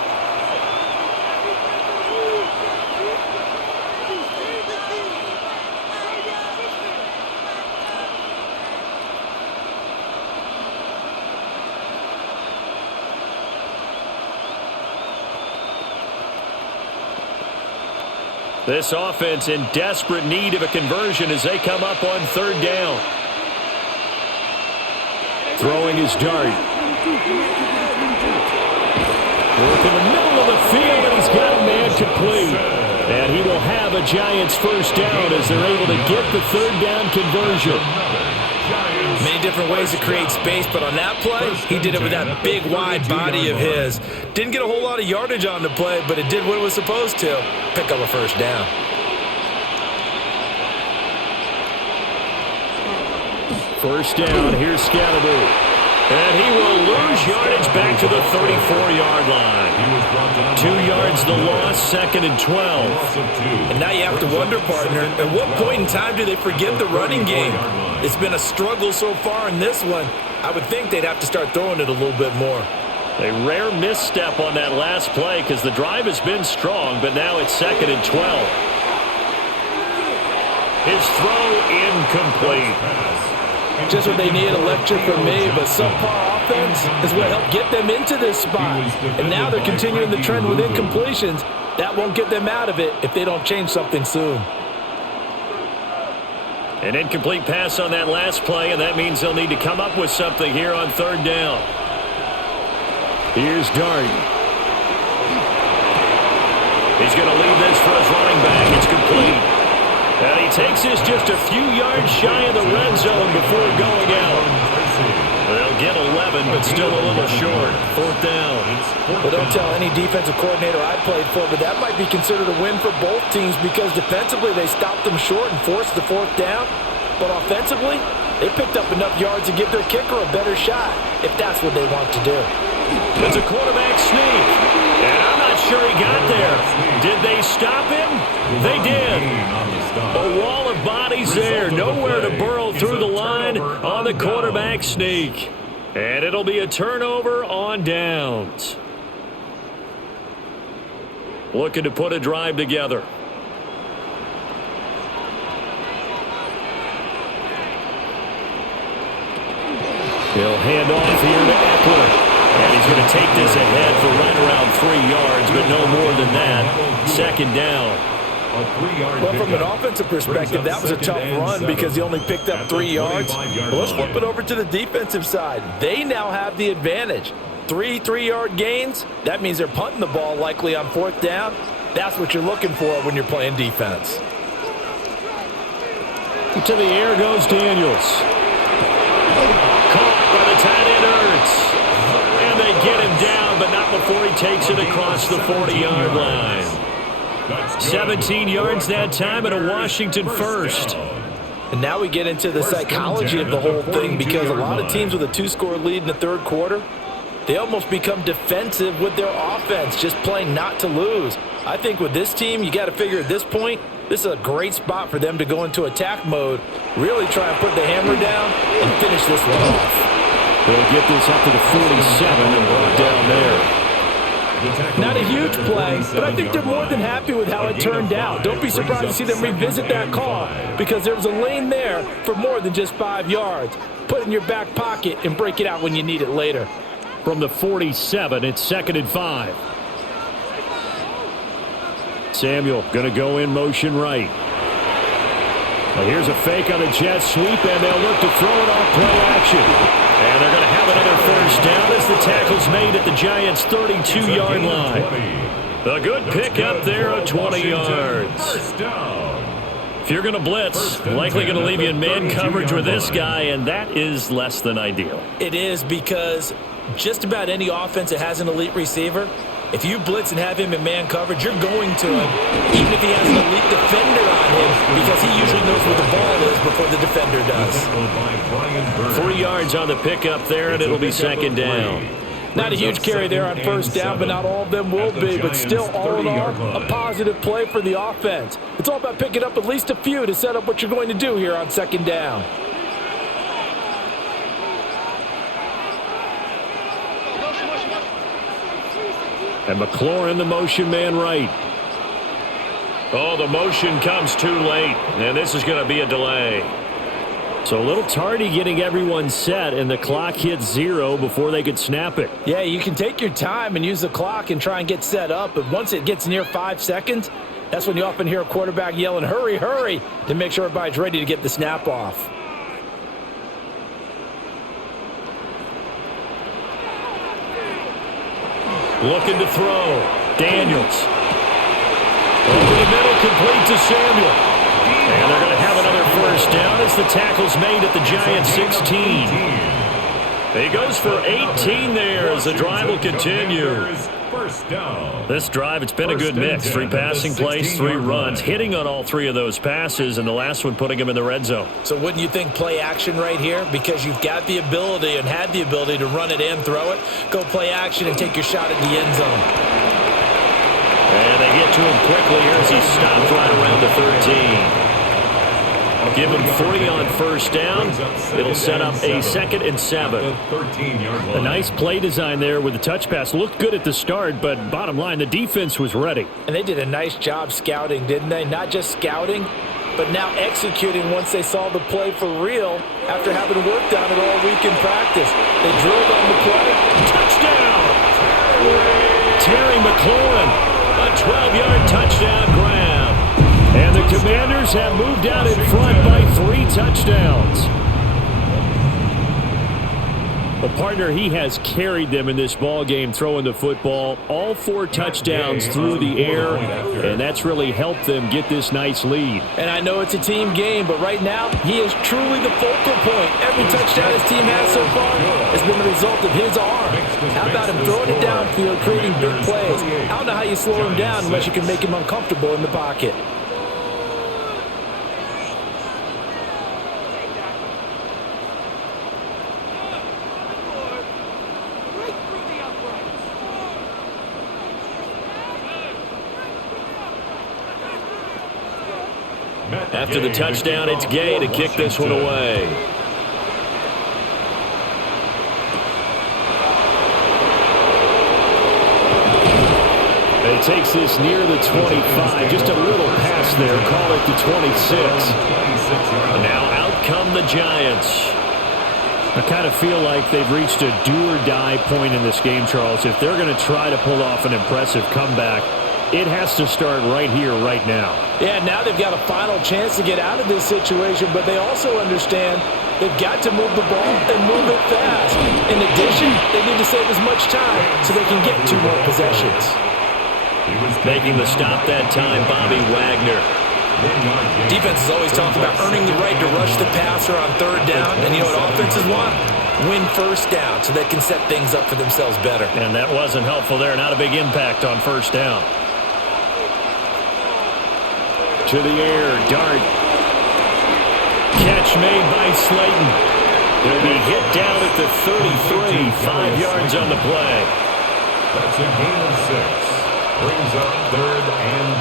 This offense in desperate need of a conversion as they come up on third down. Throwing his dart. Work in the middle of the field, and he's got a man complete. And he will have a Giants first down as they're able to get the third down conversion. Many different ways to create space, but on that play, he did it with that big, wide body of his. Didn't get a whole lot of yardage on the play, but it did what it was supposed to. Pick up a first down. First down, here's Scalaboo. And he will lose yardage back to the 34-yard line. 2 yards the loss, second and 12. And now you have to wonder, partner, at what point in time do they forget the running game? It's been a struggle so far in this one. I would think they'd have to start throwing it a little bit more. A rare misstep on that last play because the drive has been strong, but now it's second and 12. His throw incomplete. Just what they need, a lecture from me, but subpar offense is what helped get them into this spot. And now they're continuing the trend with incompletions. That won't get them out of it if they don't change something soon. An incomplete pass on that last play, and that means they'll need to come up with something here on third down. Here's Dart. He's going to leave this for his running back. It's complete. And he takes this just a few yards shy of the red zone before going out. They'll get 11, but still a little short. Fourth down. Well, don't tell any defensive coordinator I played for, but that might be considered a win for both teams because defensively they stopped them short and forced the fourth down. But offensively, they picked up enough yards to give their kicker a better shot if that's what they want to do. It's a quarterback sneak. And I'm not sure he got there. Did they stop him? They did. A wall of bodies there. Nowhere to burrow through the line on the quarterback sneak. And it'll be a turnover on downs. Looking to put a drive together. He'll hand off here to Eckler. And he's going to take this ahead for right around 3 yards, but no more than that. Second down. Well, from an offensive perspective, that was a tough run because he only picked up 3 yards. Well, let's flip it over to the defensive side. They now have the advantage. 3 3-yard gains, that means they're punting the ball likely on fourth down. That's what you're looking for when you're playing defense. To the air goes Daniels. Caught by the tight end Ertz. And they get him down, but not before he takes it across the 40-yard line. 17 yards that time and a Washington first. And now we get into the psychology of the whole thing because a lot of teams with a 2-score lead in the third quarter, they almost become defensive with their offense, just playing not to lose. I think with this team, you got to figure at this point, this is a great spot for them to go into attack mode, really try and put the hammer down and finish this one off. They'll get this up to the 47 and brought down there. Not a huge play, but I think they're more than happy with how it turned out. Don't be surprised to see them revisit that call because there was a lane there for more than just 5 yards. Put it in your back pocket and break it out when you need it later. From the 47, it's second and 5. Samuel going to go in motion right. Now here's a fake on a jet sweep, and they'll look to throw it off play action. And they're going to have another first down as the tackle's made at the Giants' 32-yard line. A good pick up there of 20 yards. If you're going to blitz, likely going to leave you in man coverage with this guy, and that is less than ideal. It is because just about any offense that has an elite receiver, if you blitz and have him in man coverage, you're going to him, even if he has an elite defender on him, because he usually knows where the ball is before the defender does. 3 yards on the pickup there, and it'll be second down. Not a huge carry there on first down, but not all of them will be. But still, all in all, a positive play for the offense. It's all about picking up at least a few to set up what you're going to do here on second down. And McLaurin, the motion man right. Oh, the motion comes too late, and this is going to be a delay. So a little tardy getting everyone set, and the clock hits 0 before they could snap it. Yeah, you can take your time and use the clock and try and get set up, but once it gets near 5 seconds, That's when you often hear a quarterback yelling, hurry, hurry, to make sure everybody's ready to get the snap off. Looking to throw. Daniels. Over the middle, complete to Samuel. And they're going to have another first down as the tackle's made at the Giants' 16. He goes for 18 there as the drive will continue. This drive, it's been a good mix. 3 passing plays, 3 runs, hitting on all 3 of those passes, and the last one putting him in the red zone. So wouldn't you think play action right here? Because you've got the ability and had the ability to run it and throw it. Go play action and take your shot at the end zone. And they get to him quickly here as he stopped right around the 13. Give him 3 on first down. It'll set up a 2nd and 7. A nice play design there with the touch pass. Looked good at the start, but bottom line, the defense was ready. And they did a nice job scouting, didn't they? Not just scouting, but now executing once they saw the play for real after having worked on it all week in practice. They drilled on the play. Touchdown! Terry McLaurin, a 12-yard touchdown grab. And the Commanders have moved out in front by 3 touchdowns. Well, partner, he has carried them in this ball game throwing the football. All 4 touchdowns through the air, and that's really helped them get this nice lead. And I know it's a team game, but right now, he is truly the focal point. Every touchdown his team has so far has been the result of his arm. How about him throwing it downfield, creating big plays? I don't know how you slow him down unless you can make him uncomfortable in the pocket. After the touchdown, it's Gay to kick this one away. He takes this near the 25. Just a little pass there. Call it the 26. Now out come the Giants. I kind of feel like they've reached a do-or-die point in this game, Charles. If they're going to try to pull off an impressive comeback, it has to start right here, right now. Yeah, now they've got a final chance to get out of this situation, but they also understand they've got to move the ball and move it fast. In addition, they need to save as much time so they can get 2 more possessions. Making the stop that time, Bobby Wagner. Defense is always talking about earning the right to rush the passer on 3rd down, and you know what offenses want? Win first down so they can set things up for themselves better. And that wasn't helpful there. Not a big impact on first down. To the air, Dart. Catch made by Slayton. He'll be hit down at the 33, 5 yards on the play. That's a gain of 6. Brings up 3rd and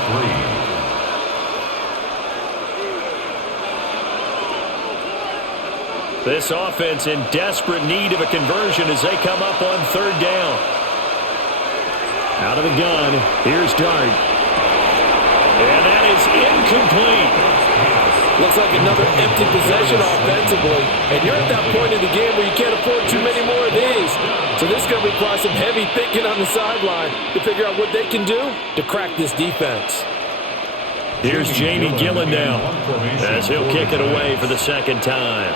3. This offense in desperate need of a conversion as they come up on 3rd down. Out of the gun, here's Dart. And that is incomplete. Looks like another empty possession offensively. And you're at that point in the game where you can't afford too many more of these. So this is going to require some heavy thinking on the sideline to figure out what they can do to crack this defense. Here's Jamie Gillen now as he'll kick it away for the 2nd time.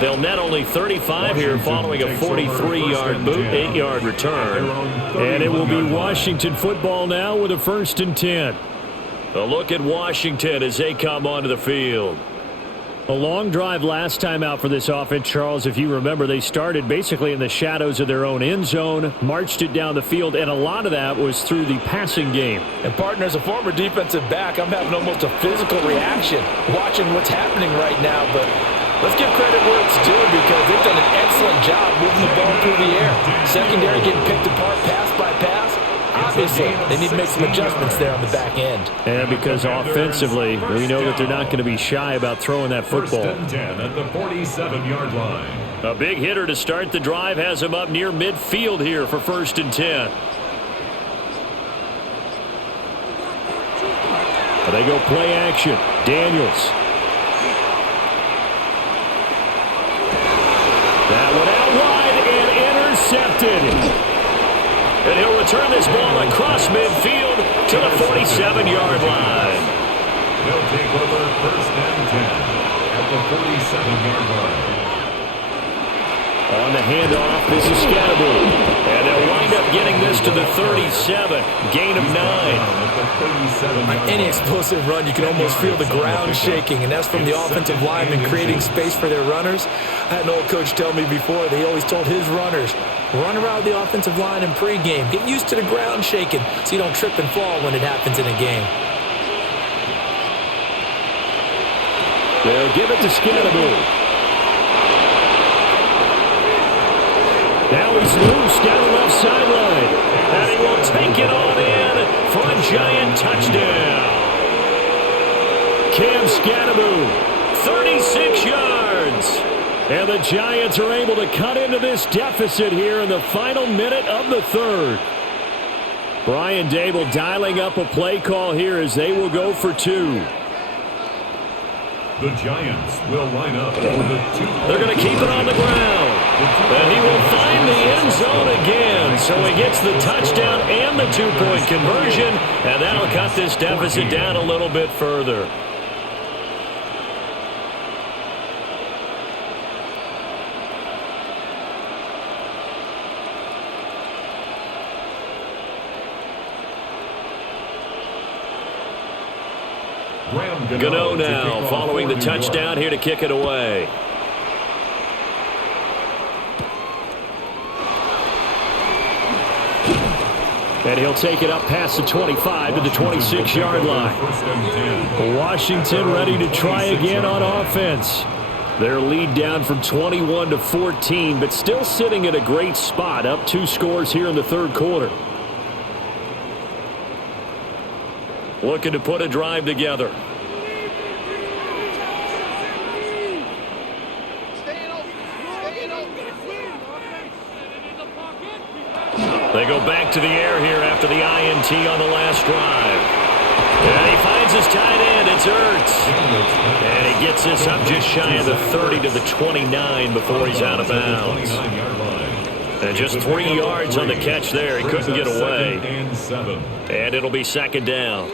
They'll net only 35 here following a 43-yard boot, 8-yard return. And it will be Washington football now with a 1st and 10. A look at Washington as they come onto the field. A long drive last time out for this offense, Charles. If you remember, they started basically in the shadows of their own end zone, marched it down the field, and a lot of that was through the passing game. And partner, as a former defensive back, I'm having almost a physical reaction watching what's happening right now. But let's give credit where it's due because they've done an excellent job moving the ball through the air. Secondary getting picked apart pass by pass. Obviously, they need to make some adjustments there on the back end. And because offensively, we know that they're not going to be shy about throwing that football. 1st and 10 at the 47-yard line. A big hitter to start the drive has him up near midfield here for 1st and 10. They go play action. Daniels. intercepted. And he'll return this ball across midfield to the 47-yard line. They'll take over first and 10 at the 47-yard line. On the handoff, this is Scatterbury. And they'll wind up getting this to the 37. Gain of 9. On any explosive run, you can almost feel the ground shaking, and that's from the offensive linemen creating space for their runners. I had an old coach tell me before, they always told his runners, run around the offensive line in pregame. Get used to the ground shaking so you don't trip and fall when it happens in a game. They'll give it to Scatterbury. Now he's loose down the left sideline. And he will take it on in for a Giant touchdown. Cam Scatterbury, 36 yards. And the Giants are able to cut into this deficit here in the final minute of the third. Brian Dable dialing up a play call here as they will go for 2. The Giants will line up for the 2. They're going to keep it on the ground. And he will find the end zone again. So he gets the touchdown and the 2-point conversion. And that'll cut this deficit down a little bit further. Gano now following the touchdown here to kick it away. And he'll take it up past the 25 to the 26-yard line. Washington ready to try again on offense. Their lead down from 21 to 14, but still sitting at a great spot, up 2 scores here in the third quarter. Looking to put a drive together. They go back to the air here after the INT on the last drive. And he finds his tight end. It's Ertz. And he gets this up just shy of the 30 to the 29 before he's out of bounds. And just 3 yards on the catch there. He couldn't get away. And it'll be second down.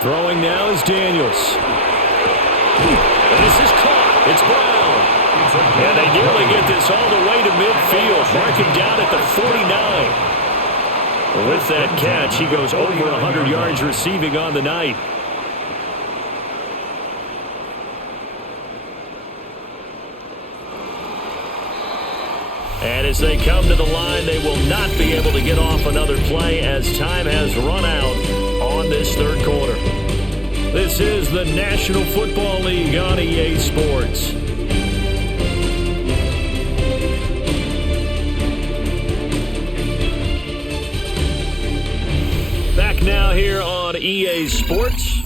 Throwing now is Daniels. And this is caught. It's Brown. And they nearly get this all the way to midfield. Mark him down at the 49. With that catch, he goes over 100 yards receiving on the night. And as they come to the line, they will not be able to get off another play as time has run out on this third quarter. This is the National Football League on EA Sports. Back now here on EA Sports.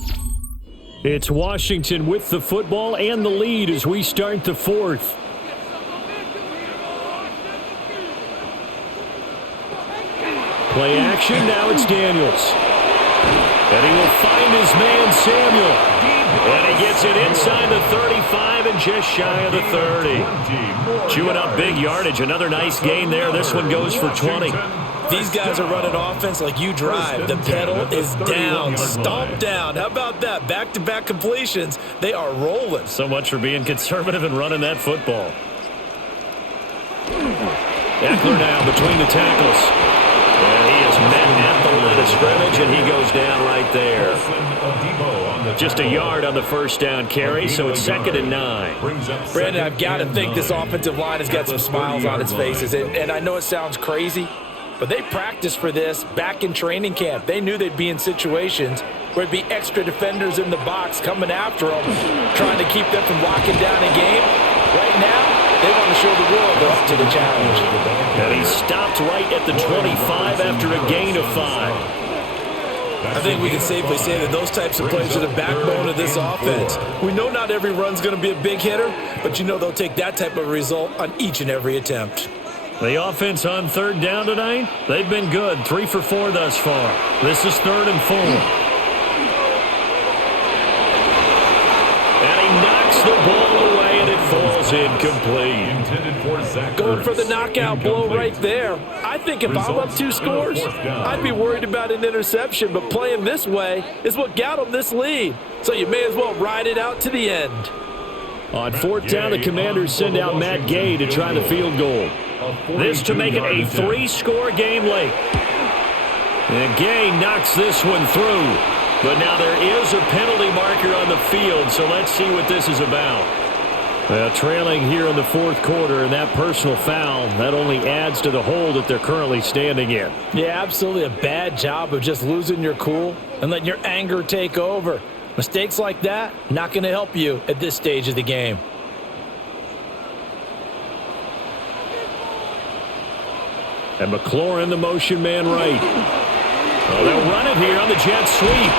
It's Washington with the football and the lead as we start the fourth. Play action, now it's Daniels. And he will find his man, Samuel. And he gets it inside the 35 and just shy of the 30. Chewing up big yardage. Another nice gain there. This one goes for 20. These guys are running offense like you drive. The pedal is down, stomp down. How about that? Back-to-back completions. They are rolling. So much for being conservative and running that football. Eckler now between the tackles. And he is met at the line of scrimmage, and he goes down right there. Just a yard on the first down carry, so it's 2nd and 9. Brandon, I've got to think this offensive line has got some smiles on its faces. And I know it sounds crazy, but they practiced for this back in training camp. They knew they'd be in situations where there'd be extra defenders in the box coming after them, trying to keep them from locking down a game. Right now, they want to show the world they're up to the challenge. And he stopped right at the 25 after a gain of 5. I think we can safely say that those types of plays are the backbone of this offense. We know not every run's going to be a big hitter, but you know they'll take that type of result on each and every attempt. The offense on third down tonight, they've been good. 3 for 4 thus far. This is 3rd and 4. is incomplete. Going for the knockout blow right there. I think if I'm up 2 scores, I'd be worried about an interception, but playing this way is what got them this lead. So you may as well ride it out to the end. On 4th down, the Commanders send out Matt Gay to try the field goal. This to make it a 3-score game late. And Gay knocks this one through. But now there is a penalty marker on the field, so let's see what this is about. Trailing here in the 4th quarter, and that personal foul, that only adds to the hole that they're currently standing in. Yeah, absolutely a bad job of just losing your cool and letting your anger take over. Mistakes like that, not going to help you at this stage of the game. And McLaurin, the motion man right. Oh, they'll run it here on the jet sweep.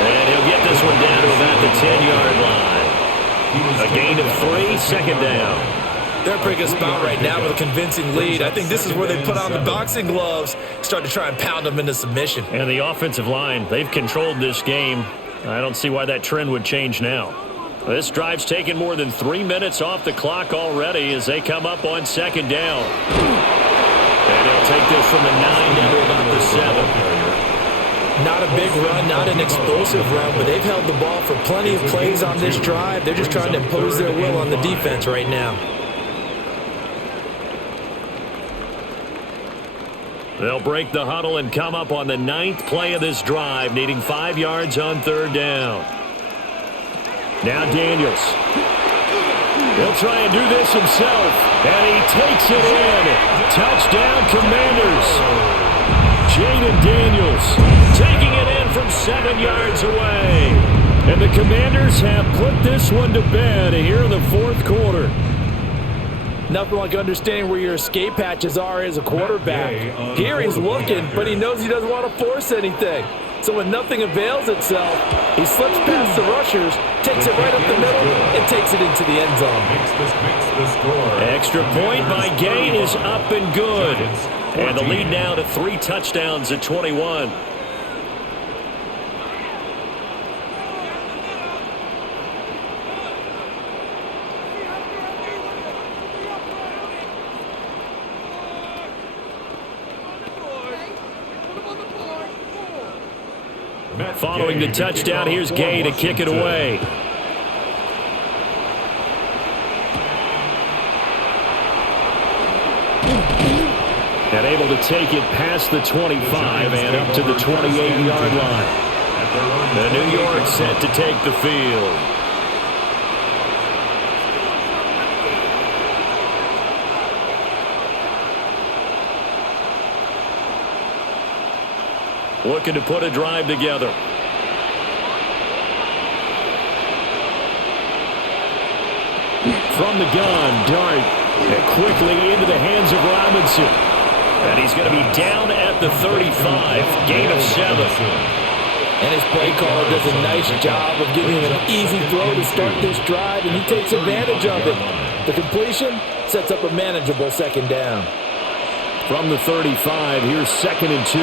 And he'll get this one down to about the 10-yard line. A gain of 3, 2nd down. They're a pretty good spot right now with a convincing lead. I think this is where they put on the boxing gloves, start to try and pound them into submission. And the offensive line, they've controlled this game. I don't see why that trend would change now. This drive's taken more than 3 minutes off the clock already as they come up on 2nd down. And they'll take this from the 9 down to about the 7. Not a big run, not an explosive run, but they've held the ball for plenty of plays on this drive. They're just trying to impose their will on the defense right now. They'll break the huddle and come up on the 9th play of this drive, needing 5 yards on 3rd down. Now Daniels. He'll try and do this himself, and he takes it in. Touchdown, Commanders. Jaden Daniels taking it in from 7 yards away. And the Commanders have put this one to bed here in the 4th quarter. Nothing like understanding where your escape hatches are as a quarterback. Here he's looking, but he knows he doesn't want to force anything. So when nothing avails itself, he slips past the rushers, takes it right up the middle, and takes it into the end zone. Extra point by Gay is up and good. And the lead now to 3 touchdowns at 21. Following the touchdown, here's Gay to kick it away. And able to take it past the 25 and up to the 28-yard line. The New York set to take the field. Looking to put a drive together. From the gun, Dart, and quickly into the hands of Robinson. And he's going to be down at the 35, gain of 7. And his play caller does a nice job of giving him an easy throw to start this drive, and he takes advantage of it. The completion sets up a manageable 2nd down. From the 35, here's 2nd and 2.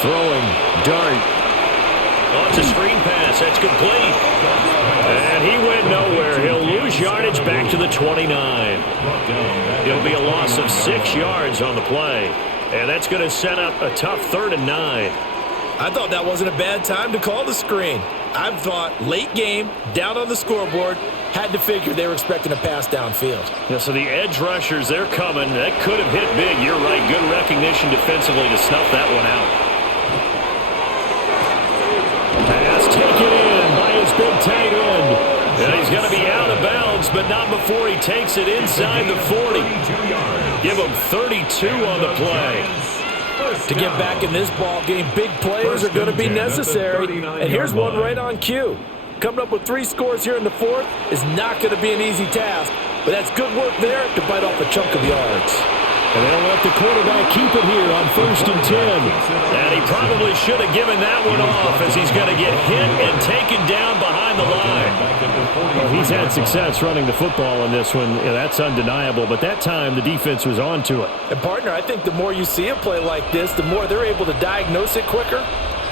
Throwing, Dart. Oh, it's a screen pass. That's complete. And he went nowhere. He'll lose yardage back to the 29. It'll be a loss of 6 yards on the play. And that's going to set up a tough 3rd and 9. I thought that wasn't a bad time to call the screen. I thought late game, down on the scoreboard, had to figure they were expecting a pass downfield. Yeah, so the edge rushers, they're coming. That could have hit big. You're right. Good recognition defensively to snuff that one out. Pass taken in by his big tight end. And he's going to be out of bounds, but not before he takes it inside the 40. Give him 32 on the play. To get back in this ball game, big plays are going to be necessary. And here's one right on cue. Coming up with 3 scores here in the 4th is not going to be an easy task, but that's good work there to bite off a chunk of yards. And they'll let the quarterback keep it here on 1st and 10. And he probably should have given that one off as he's going to get hit and taken down behind the line. Well, he's had success running the football in this one. Yeah, that's undeniable. But that time, the defense was on to it. And, partner, I think the more you see a play like this, the more they're able to diagnose it quicker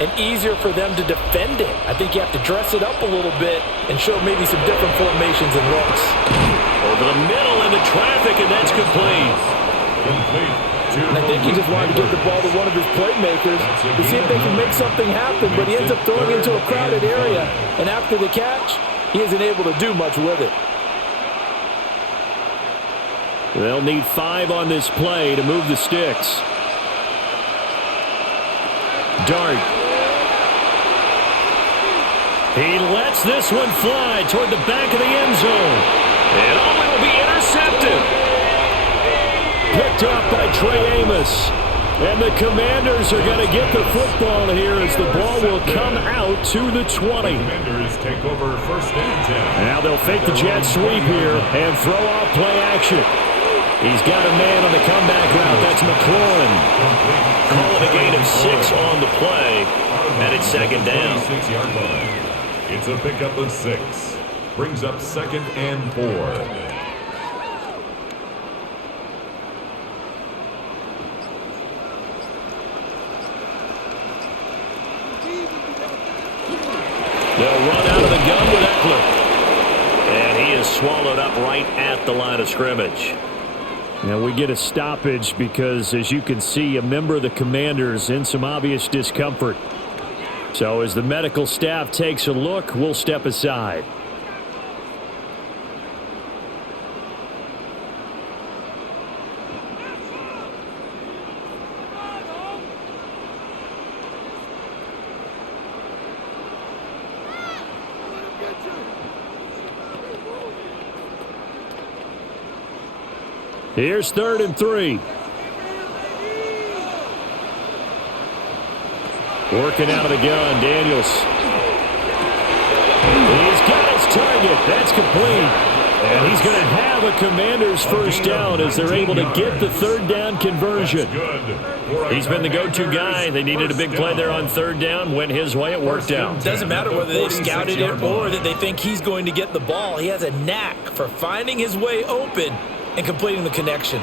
and easier for them to defend it. I think you have to dress it up a little bit and show maybe some different formations and looks. Over the middle into traffic, and that's complete. And I think he just wanted to give the ball to one of his playmakers to see if they can make something happen, but he ends up throwing into a crowded area, and after the catch, he isn't able to do much with it. They'll need 5 on this play to move the sticks. Dart. He lets this one fly toward the back of the end zone. And it will be intercepted. Picked up by Trey Amos. And the Commanders are going to get the football here as the ball will come out to the 20. Commanders take over first and 10. Now they'll fake the jet sweep here and throw off play action. He's got a man on the comeback route. That's McLaurin. Calling a gain of 6 on the play. And it's second down. 6-yard line. It's a pickup of 6. Brings up second and 4. They'll run out of the gun with Eckler. And he is swallowed up right at the line of scrimmage. Now we get a stoppage because, as you can see, a member of the Commanders in some obvious discomfort. So as the medical staff takes a look, we'll step aside. Here's 3rd and 3. Working out of the gun, Daniels. He's got his target. That's complete. And he's going to have a Commander's first down as they're able to get the 3rd down conversion. He's been the go-to guy. They needed a big play there on 3rd down. Went his way. It worked out. Doesn't matter whether they scouted it or that they think he's going to get the ball. He has a knack for finding his way open and completing the connection.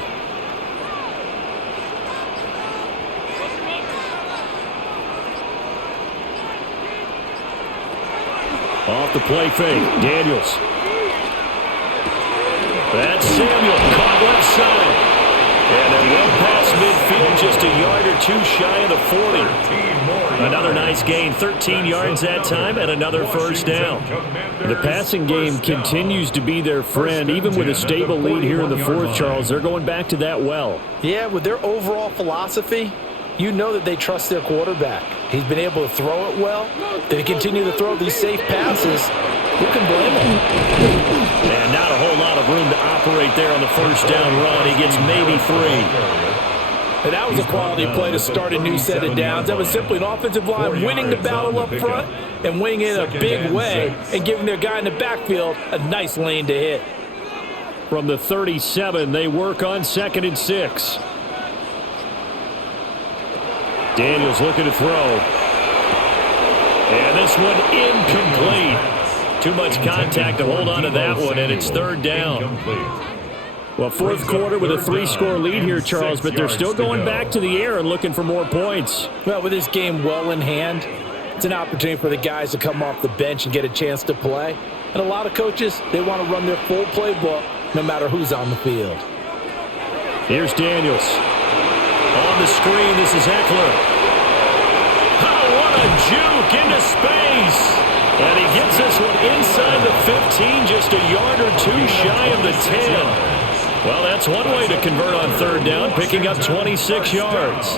Off the play fake, Daniels. That's Samuel, caught left side. And then well past midfield, just a yard or 2 shy of the 40. Another nice gain, 13 yards that time, and another first down. The passing game continues to be their friend, even with a stable lead here in the 4th, Charles. They're going back to that well. Yeah, with their overall philosophy, you know that they trust their quarterback. He's been able to throw it well. They continue to throw these safe passes. Who can blame them? And not a whole lot of room to operate there on the first down run. He gets maybe 3. And that was a quality play to start a new set of downs. That was simply an offensive line winning the battle up front and winning it in a big way and giving their guy in the backfield a nice lane to hit. From the 37, they work on 2nd and 6. Daniels looking to throw. And this one incomplete. Too much contact to hold on to that one, and it's 3rd down. Well, 4th quarter with a 3-score lead here, Charles, but they're still going back to the air and looking for more points. Well, with this game well in hand, it's an opportunity for the guys to come off the bench and get a chance to play. And a lot of coaches, they want to run their full playbook no matter who's on the field. Here's Daniels. On the screen, this is Eckler. Oh, what a juke into space. And he gets this one inside the 15, just a yard or 2 shy of the 10. Well, that's one way to convert on 3rd down, picking up 26 yards.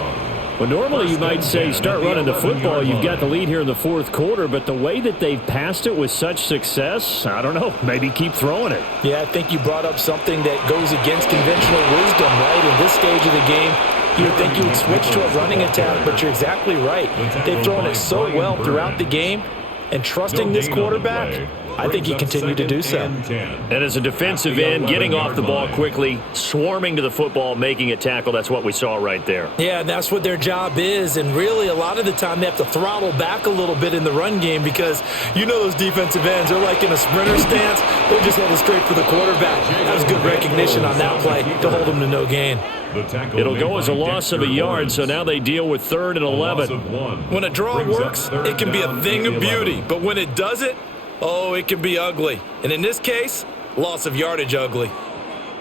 Well, normally you might say start running the football. You've got the lead here in the 4th quarter, but the way that they've passed it with such success, I don't know, maybe keep throwing it. Yeah, I think you brought up something that goes against conventional wisdom, right? In this stage of the game, you would think you would switch to a running attack, but you're exactly right. They've thrown it so well throughout the game, and trusting this quarterback, I think he continued to do so. And as a defensive end, getting off the ball quickly, swarming to the football, making a tackle, that's what we saw right there. Yeah, and that's what their job is. And really, a lot of the time, they have to throttle back a little bit in the run game because you know those defensive ends, they're like in a sprinter stance. They're just headed straight for the quarterback. That was good recognition on that play to hold them to no gain. It'll go as a loss of a yard, so now they deal with 3rd and 11. When a draw works, it can be a thing of beauty. But when it doesn't, oh, it can be ugly. And in this case, loss of yardage ugly.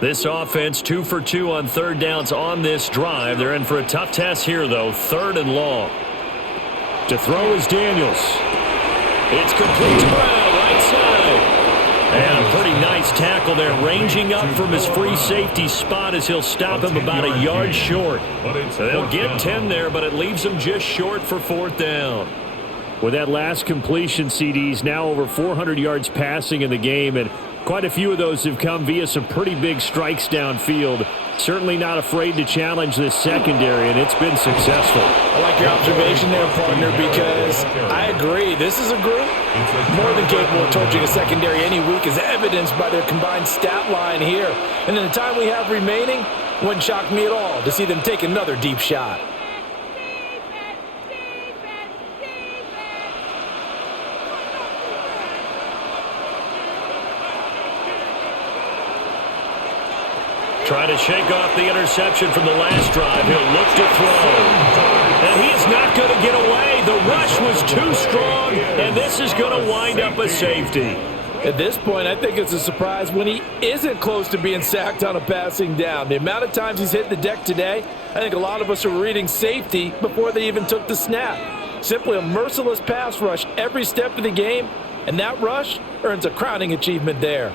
This offense 2 for 2 on 3rd downs on this drive. They're in for a tough test here, though. 3rd and long. To throw is Daniels. It's complete to Brown, right side. And a pretty nice tackle there, ranging up from his free safety spot as he'll stop him about a yard short. They'll get 10 there, but it leaves them just short for 4th down. With that last completion, CD's now over 400 yards passing in the game, and quite a few of those have come via some pretty big strikes downfield. Certainly not afraid to challenge this secondary, and it's been successful. I like your observation there, partner, because I agree. This is a group more than capable of torching a secondary any week, as evidenced by their combined stat line here. And in the time we have remaining, wouldn't shock me at all to see them take another deep shot. Trying to shake off the interception from the last drive. He'll look to throw. And he's not going to get away. The rush was too strong, and this is going to wind up a safety. At this point, I think it's a surprise when he isn't close to being sacked on a passing down. The amount of times he's hit the deck today, I think a lot of us are reading safety before they even took the snap. Simply a merciless pass rush every step of the game, and that rush earns a crowning achievement there.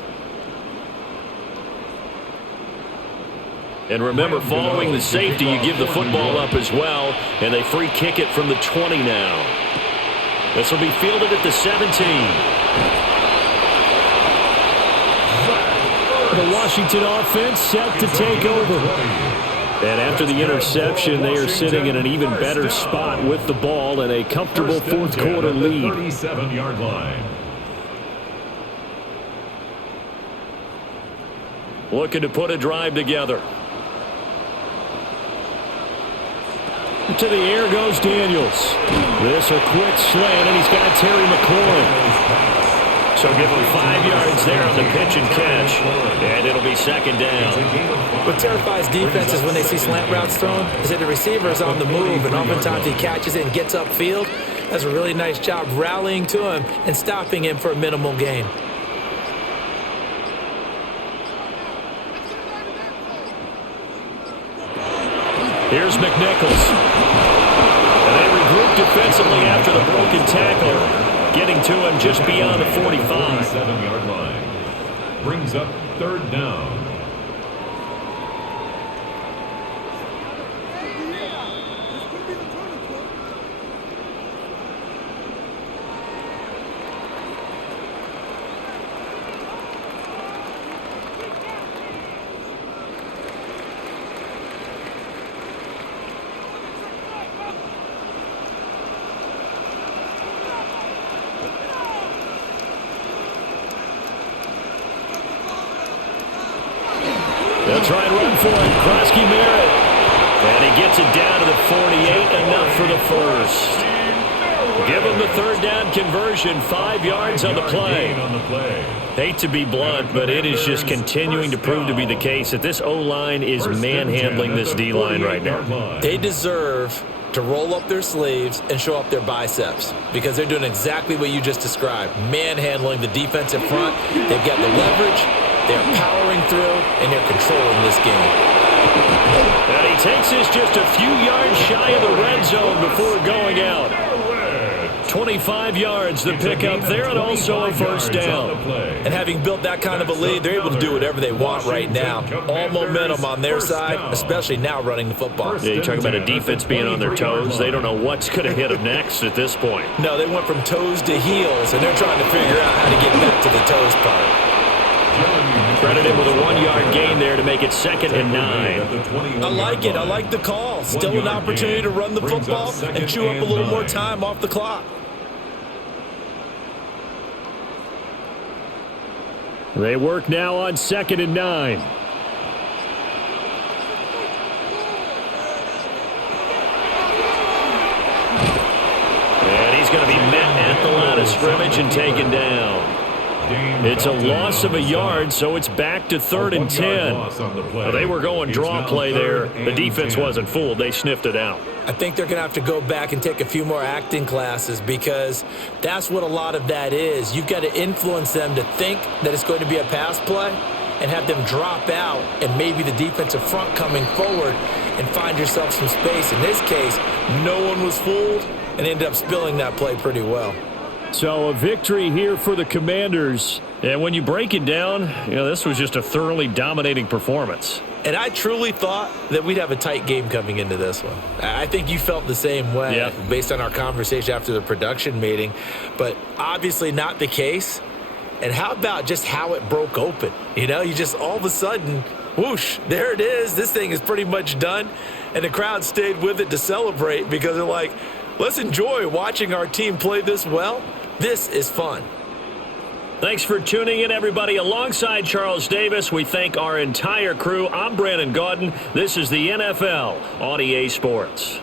And remember, following the safety, you give the football up as well, and they free kick it from the 20 now. This will be fielded at the 17. The Washington offense set to take over. And after the interception, they are sitting in an even better spot with the ball and a comfortable fourth quarter lead. 37-yard line. Looking to put a drive together. To the air goes Daniels. This a quick slant, and he's got Terry McLaurin. So give him 5 yards there on the pitch and catch. And it'll be 2nd down. What terrifies defenses when they see slant routes thrown is that the receiver is on the move, and oftentimes he catches it and gets upfield. Does a really nice job rallying to him and stopping him for a minimal gain. Here's McNichols. And they regroup defensively after the broken tackle, getting to him just beyond the 45. 7-yard line. Brings up 3rd down. They'll try and run for it. Krosky Merritt. And he gets it down to the 48, enough for the first. Give him the 3rd down conversion, 5 yards on the play. Hate to be blunt, but it is just continuing to prove to be the case that this O-line is manhandling this D-line right now. They deserve to roll up their sleeves and show up their biceps because they're doing exactly what you just described, manhandling the defensive front. They've got the leverage, they're powering through, and they're controlling this game. And he takes this just a few yards shy of the red zone before going out. 25 yards the pickup there, and also a 1st down. And having built that kind of a lead, they're able to do whatever they want right now. All momentum on their side, especially now running the football. Yeah, you talk about a defense being on their toes. They don't know what's going to hit them next at this point. No, they went from toes to heels, and they're trying to figure out how to get back to the toes part. Credited with a 1-yard gain there to make it 2nd and 9. I like it. I like the call. Still an opportunity to run the football and chew up a little more time off the clock. They work now on 2nd and 9. And he's going to be met at the line of scrimmage and taken down. It's a loss of a yard, so it's back to 3rd and 10. Well, they were going draw play there. The defense wasn't fooled. They sniffed it out. I think they're going to have to go back and take a few more acting classes because that's what a lot of that is. You've got to influence them to think that it's going to be a pass play and have them drop out and maybe the defensive front coming forward and find yourself some space. In this case, no one was fooled and ended up spilling that play pretty well. So a victory here for the Commanders. And when you break it down, this was just a thoroughly dominating performance. And I truly thought that we'd have a tight game coming into this one. I think you felt the same way based on our conversation after the production meeting, but obviously not the case. And how about just how it broke open? You just all of a sudden, whoosh, there it is. This thing is pretty much done. And the crowd stayed with it to celebrate because they're like, let's enjoy watching our team play this well. This is fun. Thanks for tuning in, everybody. Alongside Charles Davis, we thank our entire crew. I'm Brandon Gaudin. This is the NFL on EA Sports.